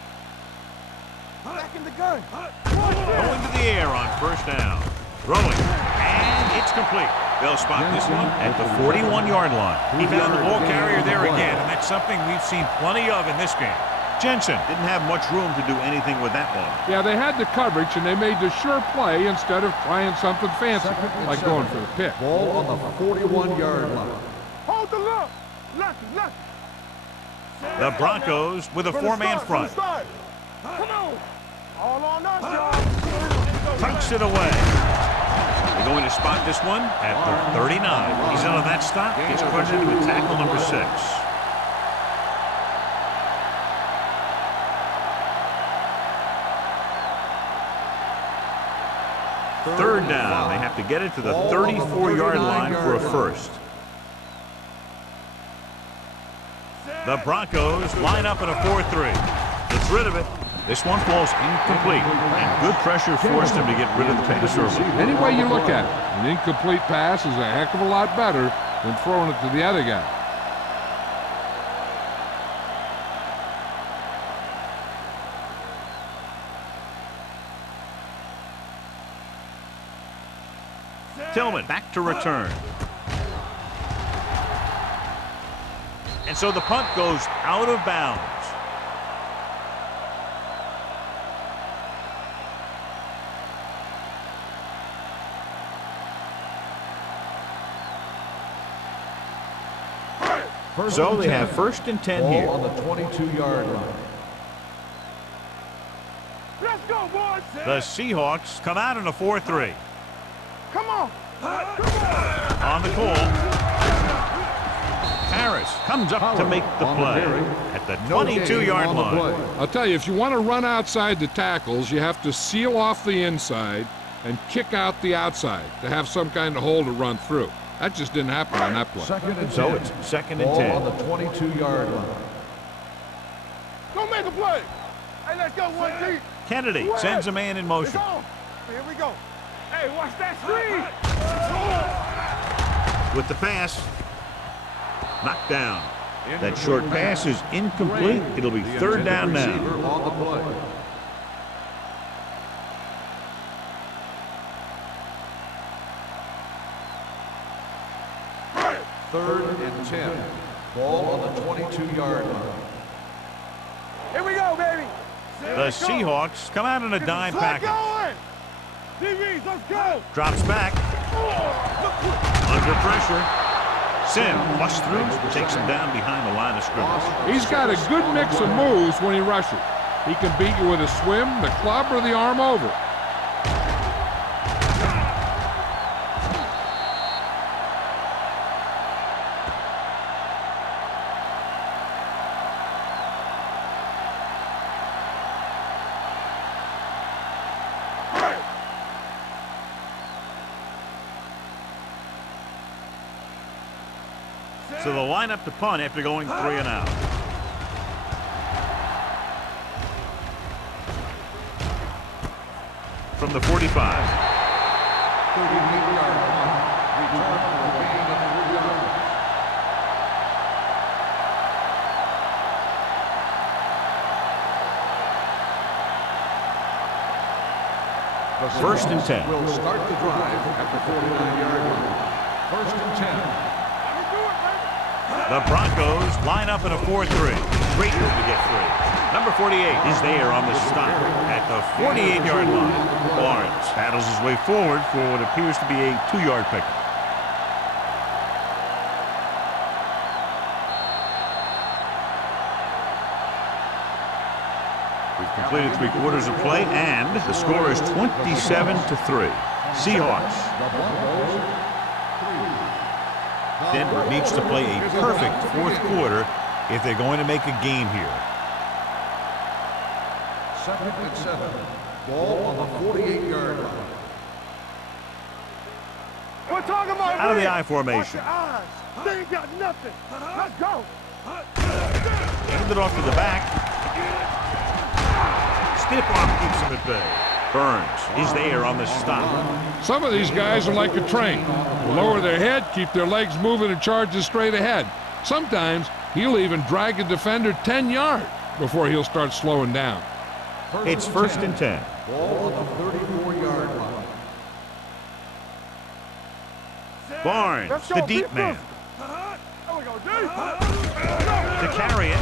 Back in the gun. Going to the air on first down. Throwing. And it's complete. They'll spot this one at the 41-yard line. He found the ball carrier there again, and that's something we've seen plenty of in this game. Jensen didn't have much room to do anything with that one. Yeah, they had the coverage, and they made the sure play instead of trying something fancy, like going for the pick. Ball on the 41-yard line. Hold the look. Lucky. The Broncos with a 4-man front. Come on. All on us, y'all. Tucks it away. They're going to spot this one at the 39. He's in on that stop. Gets credited with tackle number 6. Third down. They have to get it to the 34-yard line for a first. The Broncos line up in a 4-3. Gets rid of it. This one falls incomplete, and good pressure forced him to get rid of the pass early. Any way you look at it, an incomplete pass is a heck of a lot better than throwing it to the other guy. Tillman back to return. And so the punt goes out of bounds. So they have first and 10 here. Ball on the 22-yard line. Let's go, boys. The Seahawks come out in a 4-3. Come on. On the call. Harris comes up to make the play at the 22-yard line. I'll tell you, if you want to run outside the tackles, you have to seal off the inside and kick out the outside to have some kind of hole to run through. That just didn't happen on that play. Second and 10. So it's 2nd and Ball 10. on the 22-yard line. Don't make a play. Hey, let's go, 1 deep. Kennedy sends a man in motion. Here we go. Hey, watch that screen. With the pass, knocked down. That short pass is incomplete. It'll be 3rd down now. On the play. Third and 10. Ball on the 22-yard line. Here we go, baby. The Seahawks come out in a dime package. DBs, let's go. Drops back. Under pressure. Sim flush through. Takes him down behind the line of scrimmage. He's got a good mix of moves when he rushes. He can beat you with a swim, the club, or the arm over. So they'll line up to punt after going 3 and out. From the 45. 38-yard punt. Return for a gain of 3 yards. First and 10. Will start the drive at the 49-yard line. 1st and 10. The Broncos line up in a 4-3. Great move to get free. Number 48 is there on the stop at the 48-yard line. Barnes paddles his way forward for what appears to be a 2-yard pickup. We've completed 3 quarters of play, and the score is 27-3. Seahawks. Denver needs to play a perfect 4th quarter if they're going to make a game here. 2nd and 7. Ball on the 48-yard line. We're talking about Out of the I Watch formation. your eyes. They ain't got nothing. Let's go. Hand it off to the back. Stiff arm keeps him at bay. Burns is there on the stop. Some of these guys are like a train. They lower their head, keep their legs moving, and charges straight ahead. Sometimes he'll even drag a defender 10 yards before he'll start slowing down. It's 1st and 10. Ball on the 34-yard line. Barnes, the deep man. There we go, dude. To carry it.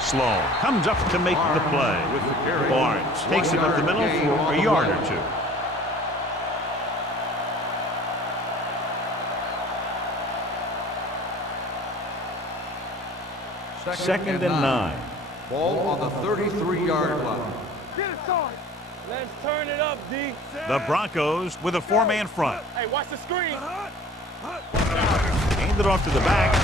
Sloan comes up to make the play. Barnes takes it up the middle for a yard or 2. Second and 9. Ball on the 33-yard line. Get it started. Let's turn it up, D. The Broncos with a 4-man front. Hey, watch the screen. Hand it off to the back.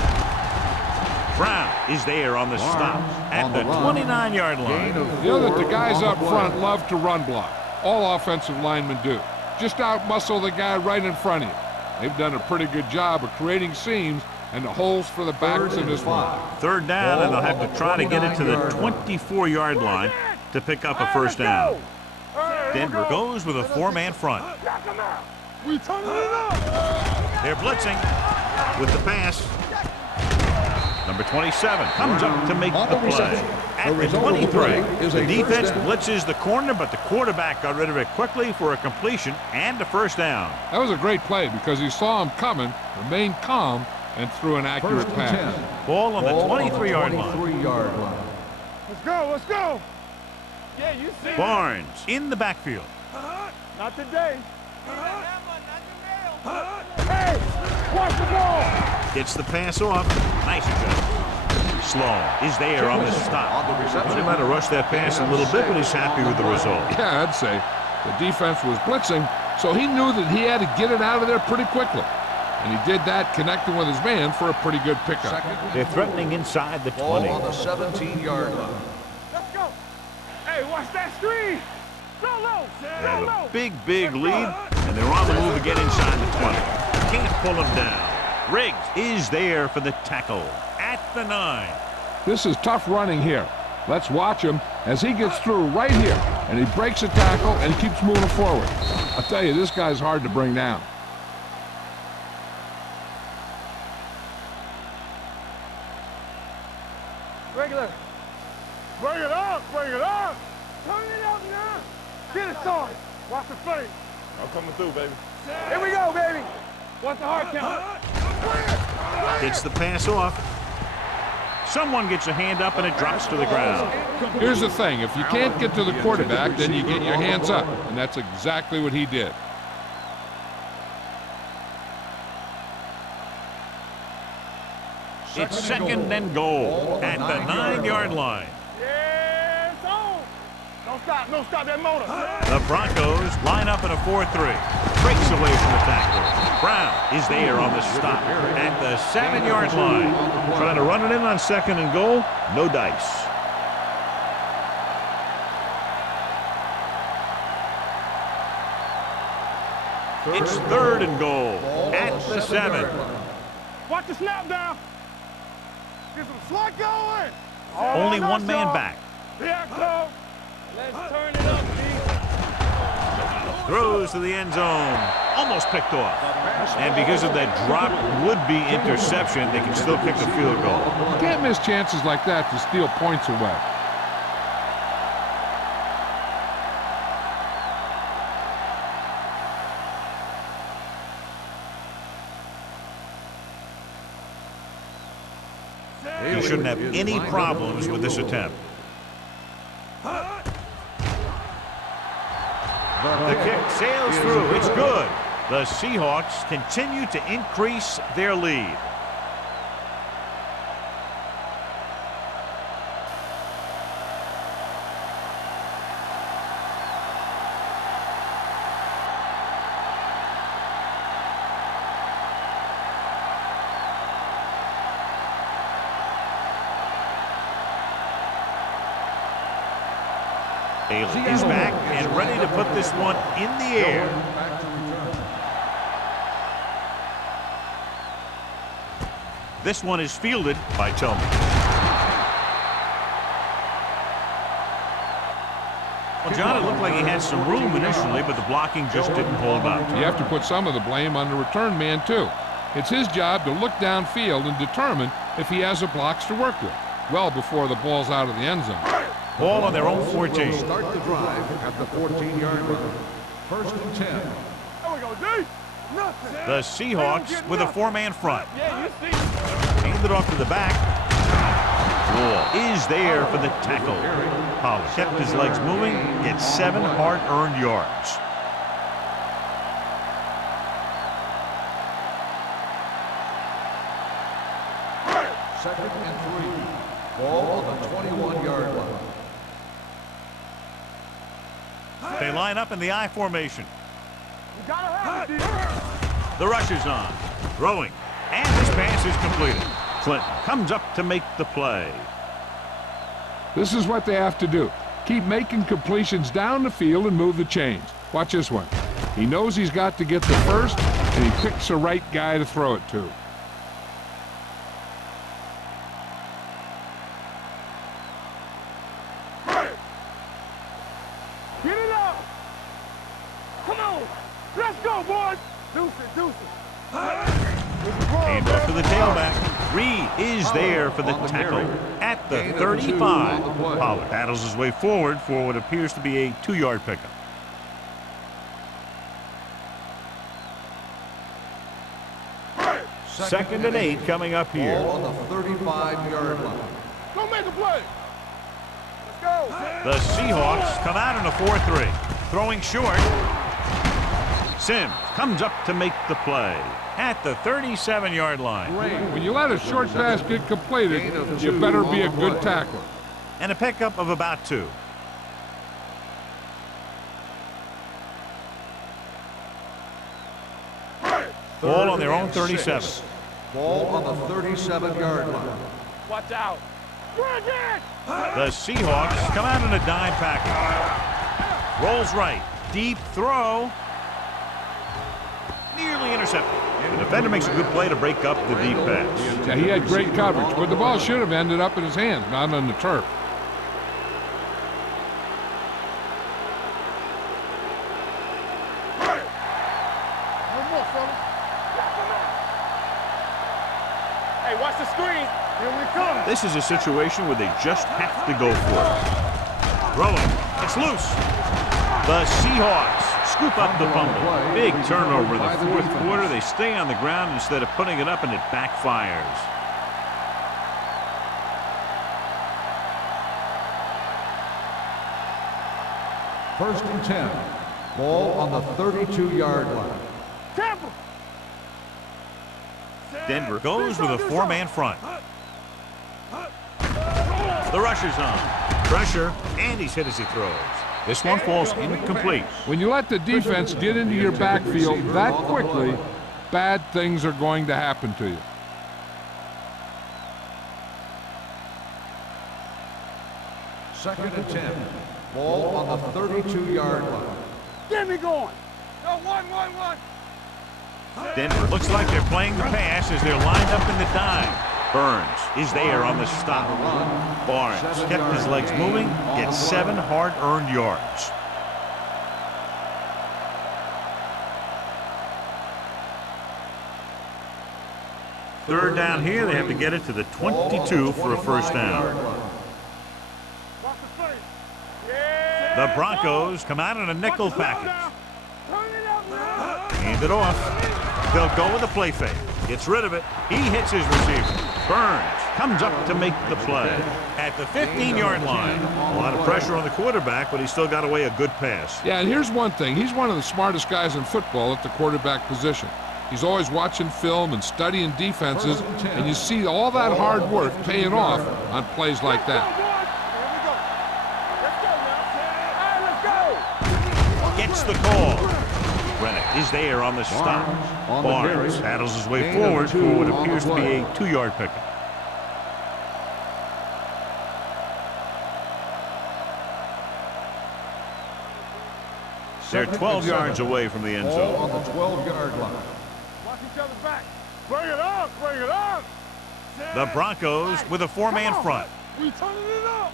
Brown is there on the stop at the 29-yard line. You know that the guys up front love to run block. All offensive linemen do. Just out-muscle the guy right in front of you. They've done a pretty good job of creating seams and the holes for the backs in this one. 3rd down, and they'll have to try to get it to the 24-yard line to pick up a 1st down. Denver goes with a 4-man front. We turning it up. They're blitzing with the pass. Number 27 comes up to make the play. At the 23, the defense blitzes the corner, but the quarterback got rid of it quickly for a completion and a 1st down. That was a great play because he saw him coming, remained calm, and threw an accurate pass. Ball on the 23-yard line. Let's go, let's go. Yeah, you see it. Barnes in the backfield. Not today. Hey, watch the ball. Gets the pass off. Nice adjustment. Sloan is there on the stop. He might have rushed that pass a little bit, but he's happy with the result. Yeah, I'd say. The defense was blitzing, so he knew that he had to get it out of there pretty quickly. And he did that connecting with his man for a pretty good pickup. They're threatening inside the 20. Ball on the 17-yard line. Let's go. Hey, watch that screen. Go low. They Go have a low. big lead, and they're on the move again inside the 20. Can't pull him down. Riggs is there for the tackle at the 9. This is tough running here. Let's watch him as he gets through right here, and he breaks a tackle and keeps moving forward. I'll tell you, this guy's hard to bring down. Regular. Bring it up. Bring it up. Turn it up now. Get it started. Watch the face. I'm coming through, baby. Here we go, baby. What's the hard count? Gets the pass off. Someone gets a hand up and it drops to the ground. Here's the thing, if you can't get to the quarterback, then you get your hands up, and that's exactly what he did. It's second and goal at the 9-yard line. Yeah, it's on. Don't stop. Don't stop that motor. The Broncos line up in a 4-3. Breaks away from the tackle. Brown is there on the stop at the 7-yard line. Trying to run it in on second and goal. No dice. It's third and goal at the 7. Watch the snap down. Get some slot going. Only one man back. Yeah, go. Let's turn it up, B. Throws to the end zone. Almost picked off. And because of that drop would-be interception, they can still kick a field goal. You can't miss chances like that to steal points away. He shouldn't have any problems with this attempt. The kick sails through. It's good. The Seahawks continue to increase their lead. Bailey is back and ready to put this one in the air. This one is fielded by Tillman. Well, John, it looked like he had some room initially, but the blocking just didn't hold up. You have to put some of the blame on the return man, too. It's his job to look downfield and determine if he has the blocks to work with, well before the ball's out of the end zone. Ball on their own 14. Start the drive at the 14-yard line. First and 10. There we go, D. Nothing. The Seahawks with a 4-man front. Yeah, you see. Handed off to the back. Wall is there for the tackle. Pollard kept his legs moving, gets 7 hard-earned yards. Second and 3. Ball on the 21-yard line. They line up in the I formation. You gotta have it, D. The rush is on. Throwing. And this pass is completed. Clinton comes up to make the play. This is what they have to do. Keep making completions down the field and move the chains. Watch this one. He knows he's got to get the first, and he picks the right guy to throw it to. Get it up. Come on. Let's go, boys. Deuces. Hand off to the tailback. Reed is there for the tackle at the 35. Pollard battles his way forward for what appears to be a 2-yard pickup. Second and 8 coming up here. Ball on the 35-yard line. Go make a play. Let's go. The Seahawks come out in a 4-3. Throwing short. Sims comes up to make the play at the 37-yard line. When you let a short pass get completed, you better be a good tackler. And a pickup of about 2. Ball on their own 37. Ball on the 37-yard line. Watch out. The Seahawks come out in a dime package. Rolls right. Deep throw. Nearly intercepted. The defender makes a good play to break up the deep pass. Yeah, he had great coverage, but the ball should have ended up in his hands, not on the turf. Hey, watch the screen. Here we come. This is a situation where they just have to go for it. Throwing. It's loose. The Seahawks scoop up the fumble. Big turnover in the fourth quarter. They stay on the ground instead of putting it up, and it backfires. First and 10. Ball on the 32-yard line. Tampa. Denver goes with a four-man front. The rusher's on. Pressure, and he's hit as he throws. This one falls incomplete. When you let the defense get into your backfield that quickly, bad things are going to happen to you. Second and 10. Ball on the 32-yard line. Get me going. Go, one. Denver looks like they're playing the pass as they're lined up in the dime. Burns is there on the stop. Barnes kept his legs moving, gets 7 hard-earned yards. Third down here, they have to get it to the 22 for a first down. Watch the face. Yeah. The Broncos come out in a nickel package. Turn it up now. Hand it off. They'll go with a play fake. Gets rid of it. He hits his receiver. Burns comes up to make the play. At the 15-yard line, a lot of pressure on the quarterback, but he still got away a good pass. Yeah, and here's one thing. He's one of the smartest guys in football at the quarterback position. He's always watching film and studying defenses, and you see all that hard work paying off on plays like that. Gets the call. Rennick is there on the stop. Barnes paddles his way forward for what appears to be a 2-yard pickup. They're 12 yards away from the end Ball on zone. the 12-yard line. Watch each other's back. Bring it up. Bring it up. The Broncos with a 4-man front. We turning it up.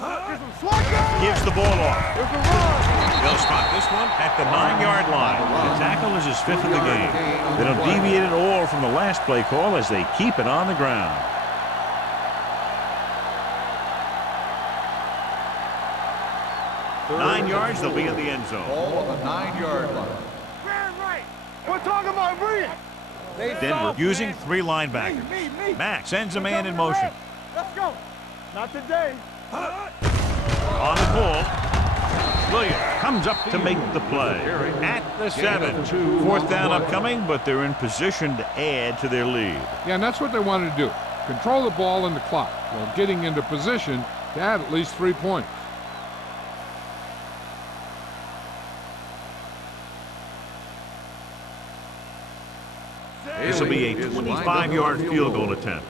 Get some swag. Gives the ball off. There's a run. They'll spot this one at the 9-yard line. The tackle is his 5th of the game. They don't deviate at all from the last play call as they keep it on the ground. Third 9 and yards, they'll be 4. in the end zone. Ball on the 9-yard line. Man right. We're talking about bring it. Denver using 3 linebackers. Me. Mack sends a man in motion. Let's go. Not today. On the ball. Williams comes up to make the play. At the 7. 4th down upcoming, but they're in position to add to their lead. Yeah, and that's what they wanted to do. Control the ball and the clock while getting into position to add at least 3 points. This will be a 25-yard field goal attempt.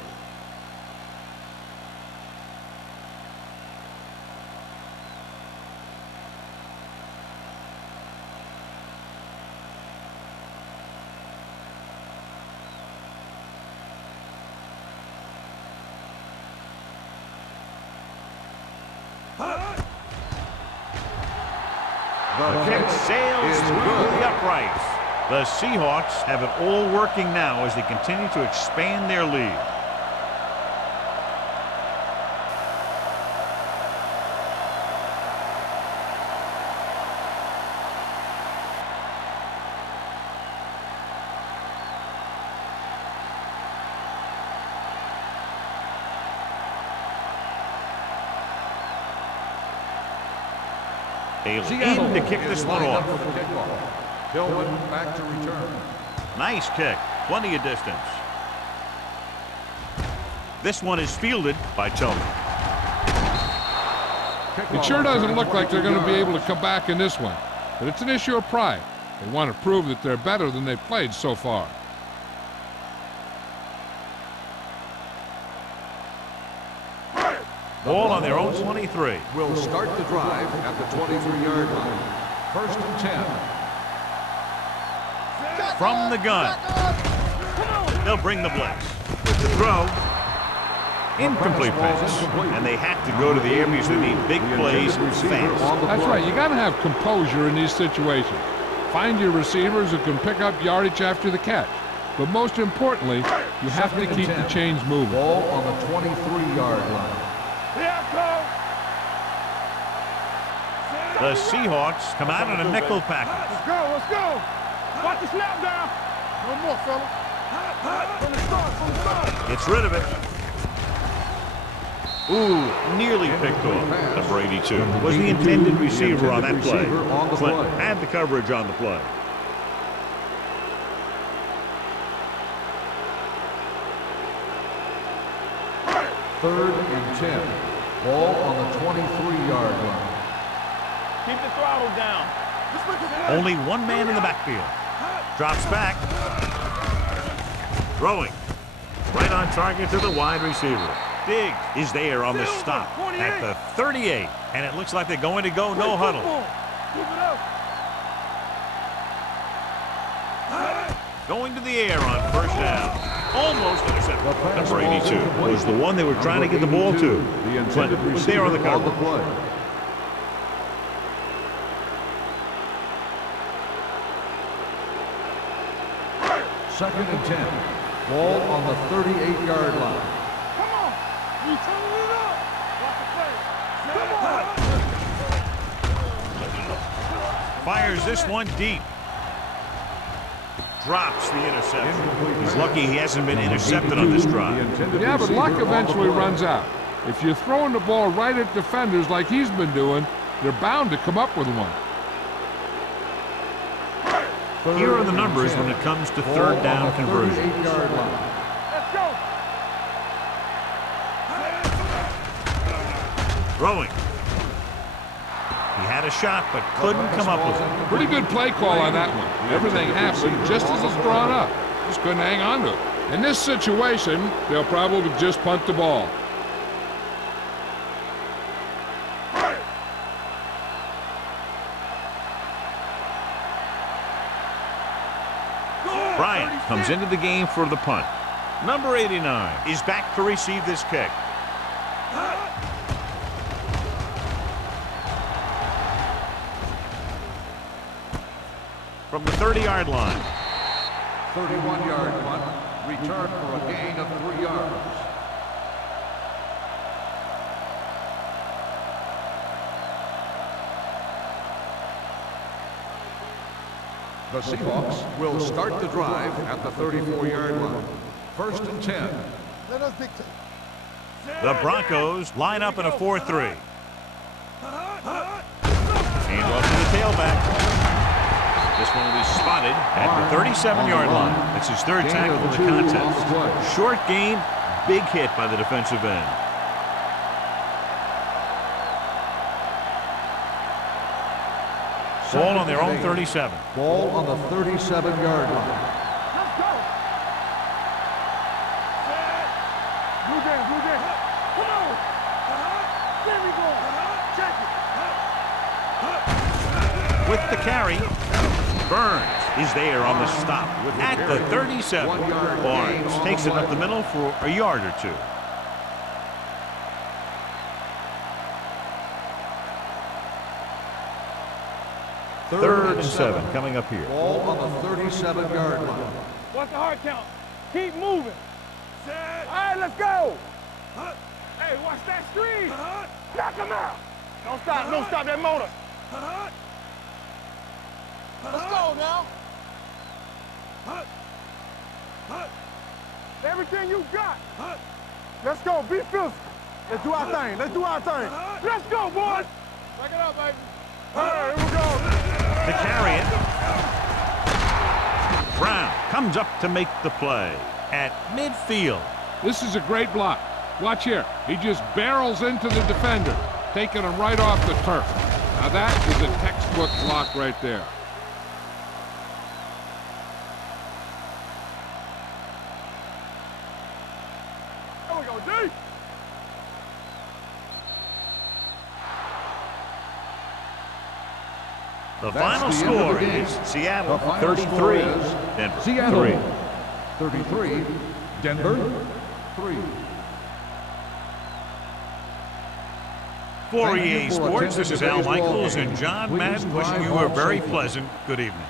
The kick sails through the uprights. The Seahawks have it all working now as they continue to expand their lead. In to kick this one off. Tillman back to return. Nice kick. Plenty of distance. This one is fielded by Tillman. It sure doesn't look like they're going to be able to come back in this one, but it's an issue of pride. They want to prove that they're better than they've played so far. Ball on their own 23. Will start the drive at the 23-yard line. First and 10. From the gun. They'll bring the blitz. With the throw. Incomplete pass. And they have to go to the air because they need big plays fast. That's right. You got to have composure in these situations. Find your receivers who can pick up yardage after the catch. But most importantly, you have to keep the chains moving. Ball on the 23-yard line. The Seahawks come out in a nickel package. Let's go, let's go. Watch the snap down. One more, fella. From the start, from the start. Gets rid of it. Ooh, nearly picked off. Number 82 was the intended receiver on that play. Clinton had the coverage on the play. Third and 10. Ball on the 23-yard line. Keep the throttle down. Only one man in the backfield. Drops back. Throwing. Right on target to the wide receiver. Diggs is there on the stop at the 38. And it looks like they're going to go no huddle. Going to the air on first down. Almost intercepted. Number 82 was the one they were trying to get the ball to. Clinton was there on the cover. Second and 10. Ball on the 38-yard line. Come on. You turning it up. Watch the play. Come on. Fires this one deep. Drops the interception. He's lucky he hasn't been intercepted on this drive. Yeah, but luck eventually runs out. If you're throwing the ball right at defenders like he's been doing, they're bound to come up with one. Here are the numbers when it comes to third down conversions. Let's go. Throwing. He had a shot, but couldn't come up with it. Pretty good play call on that one. Everything happened just as it's drawn up. Just couldn't hang on to it. In this situation, they'll probably just punt the ball. Bryant comes into the game for the punt. Number 89 is back to receive this kick. From the 30-yard line. 31-yard punt. Return for a gain of 3 yards. The Seahawks will start the drive at the 34-yard line. First and 10. Let us dictate. The Broncos line up in a 4-3. And off to the tailback. This one will be spotted at the 37-yard line. That's his third tackle of the contest. Short gain, big hit by the defensive end. Ball on their own 37. Ball on the 37-yard line. Let's go. Blue game, blue game. Come on. There we go. Check it. With the carry, Burns is there on the stop at the 37. Barnes takes it up the middle for a yard or two. Third and 7 coming up here. Ball on the 37-yard line. What's the hard count? Keep moving. All right, let's go. Hey, watch that screen. Knock him out. Don't stop that motor. Let's go now. Everything you got. Let's go. Be physical. Let's do our thing. Let's do our thing. Let's go, boys. Back it up, baby. All right, here we go. To carry it. Brown comes up to make the play at midfield. This is a great block. Watch here. He just barrels into the defender, taking him right off the turf. Now that is a textbook block right there. There we go, D. The That's final the end of score the game. is Seattle The final 33, score is Denver Seattle 3. 33, Denver 3. For Thank you EA for Sports, attending this is Al today's ball Michaels game. and John Please Madden wishing drive you a home very safely. pleasant good evening.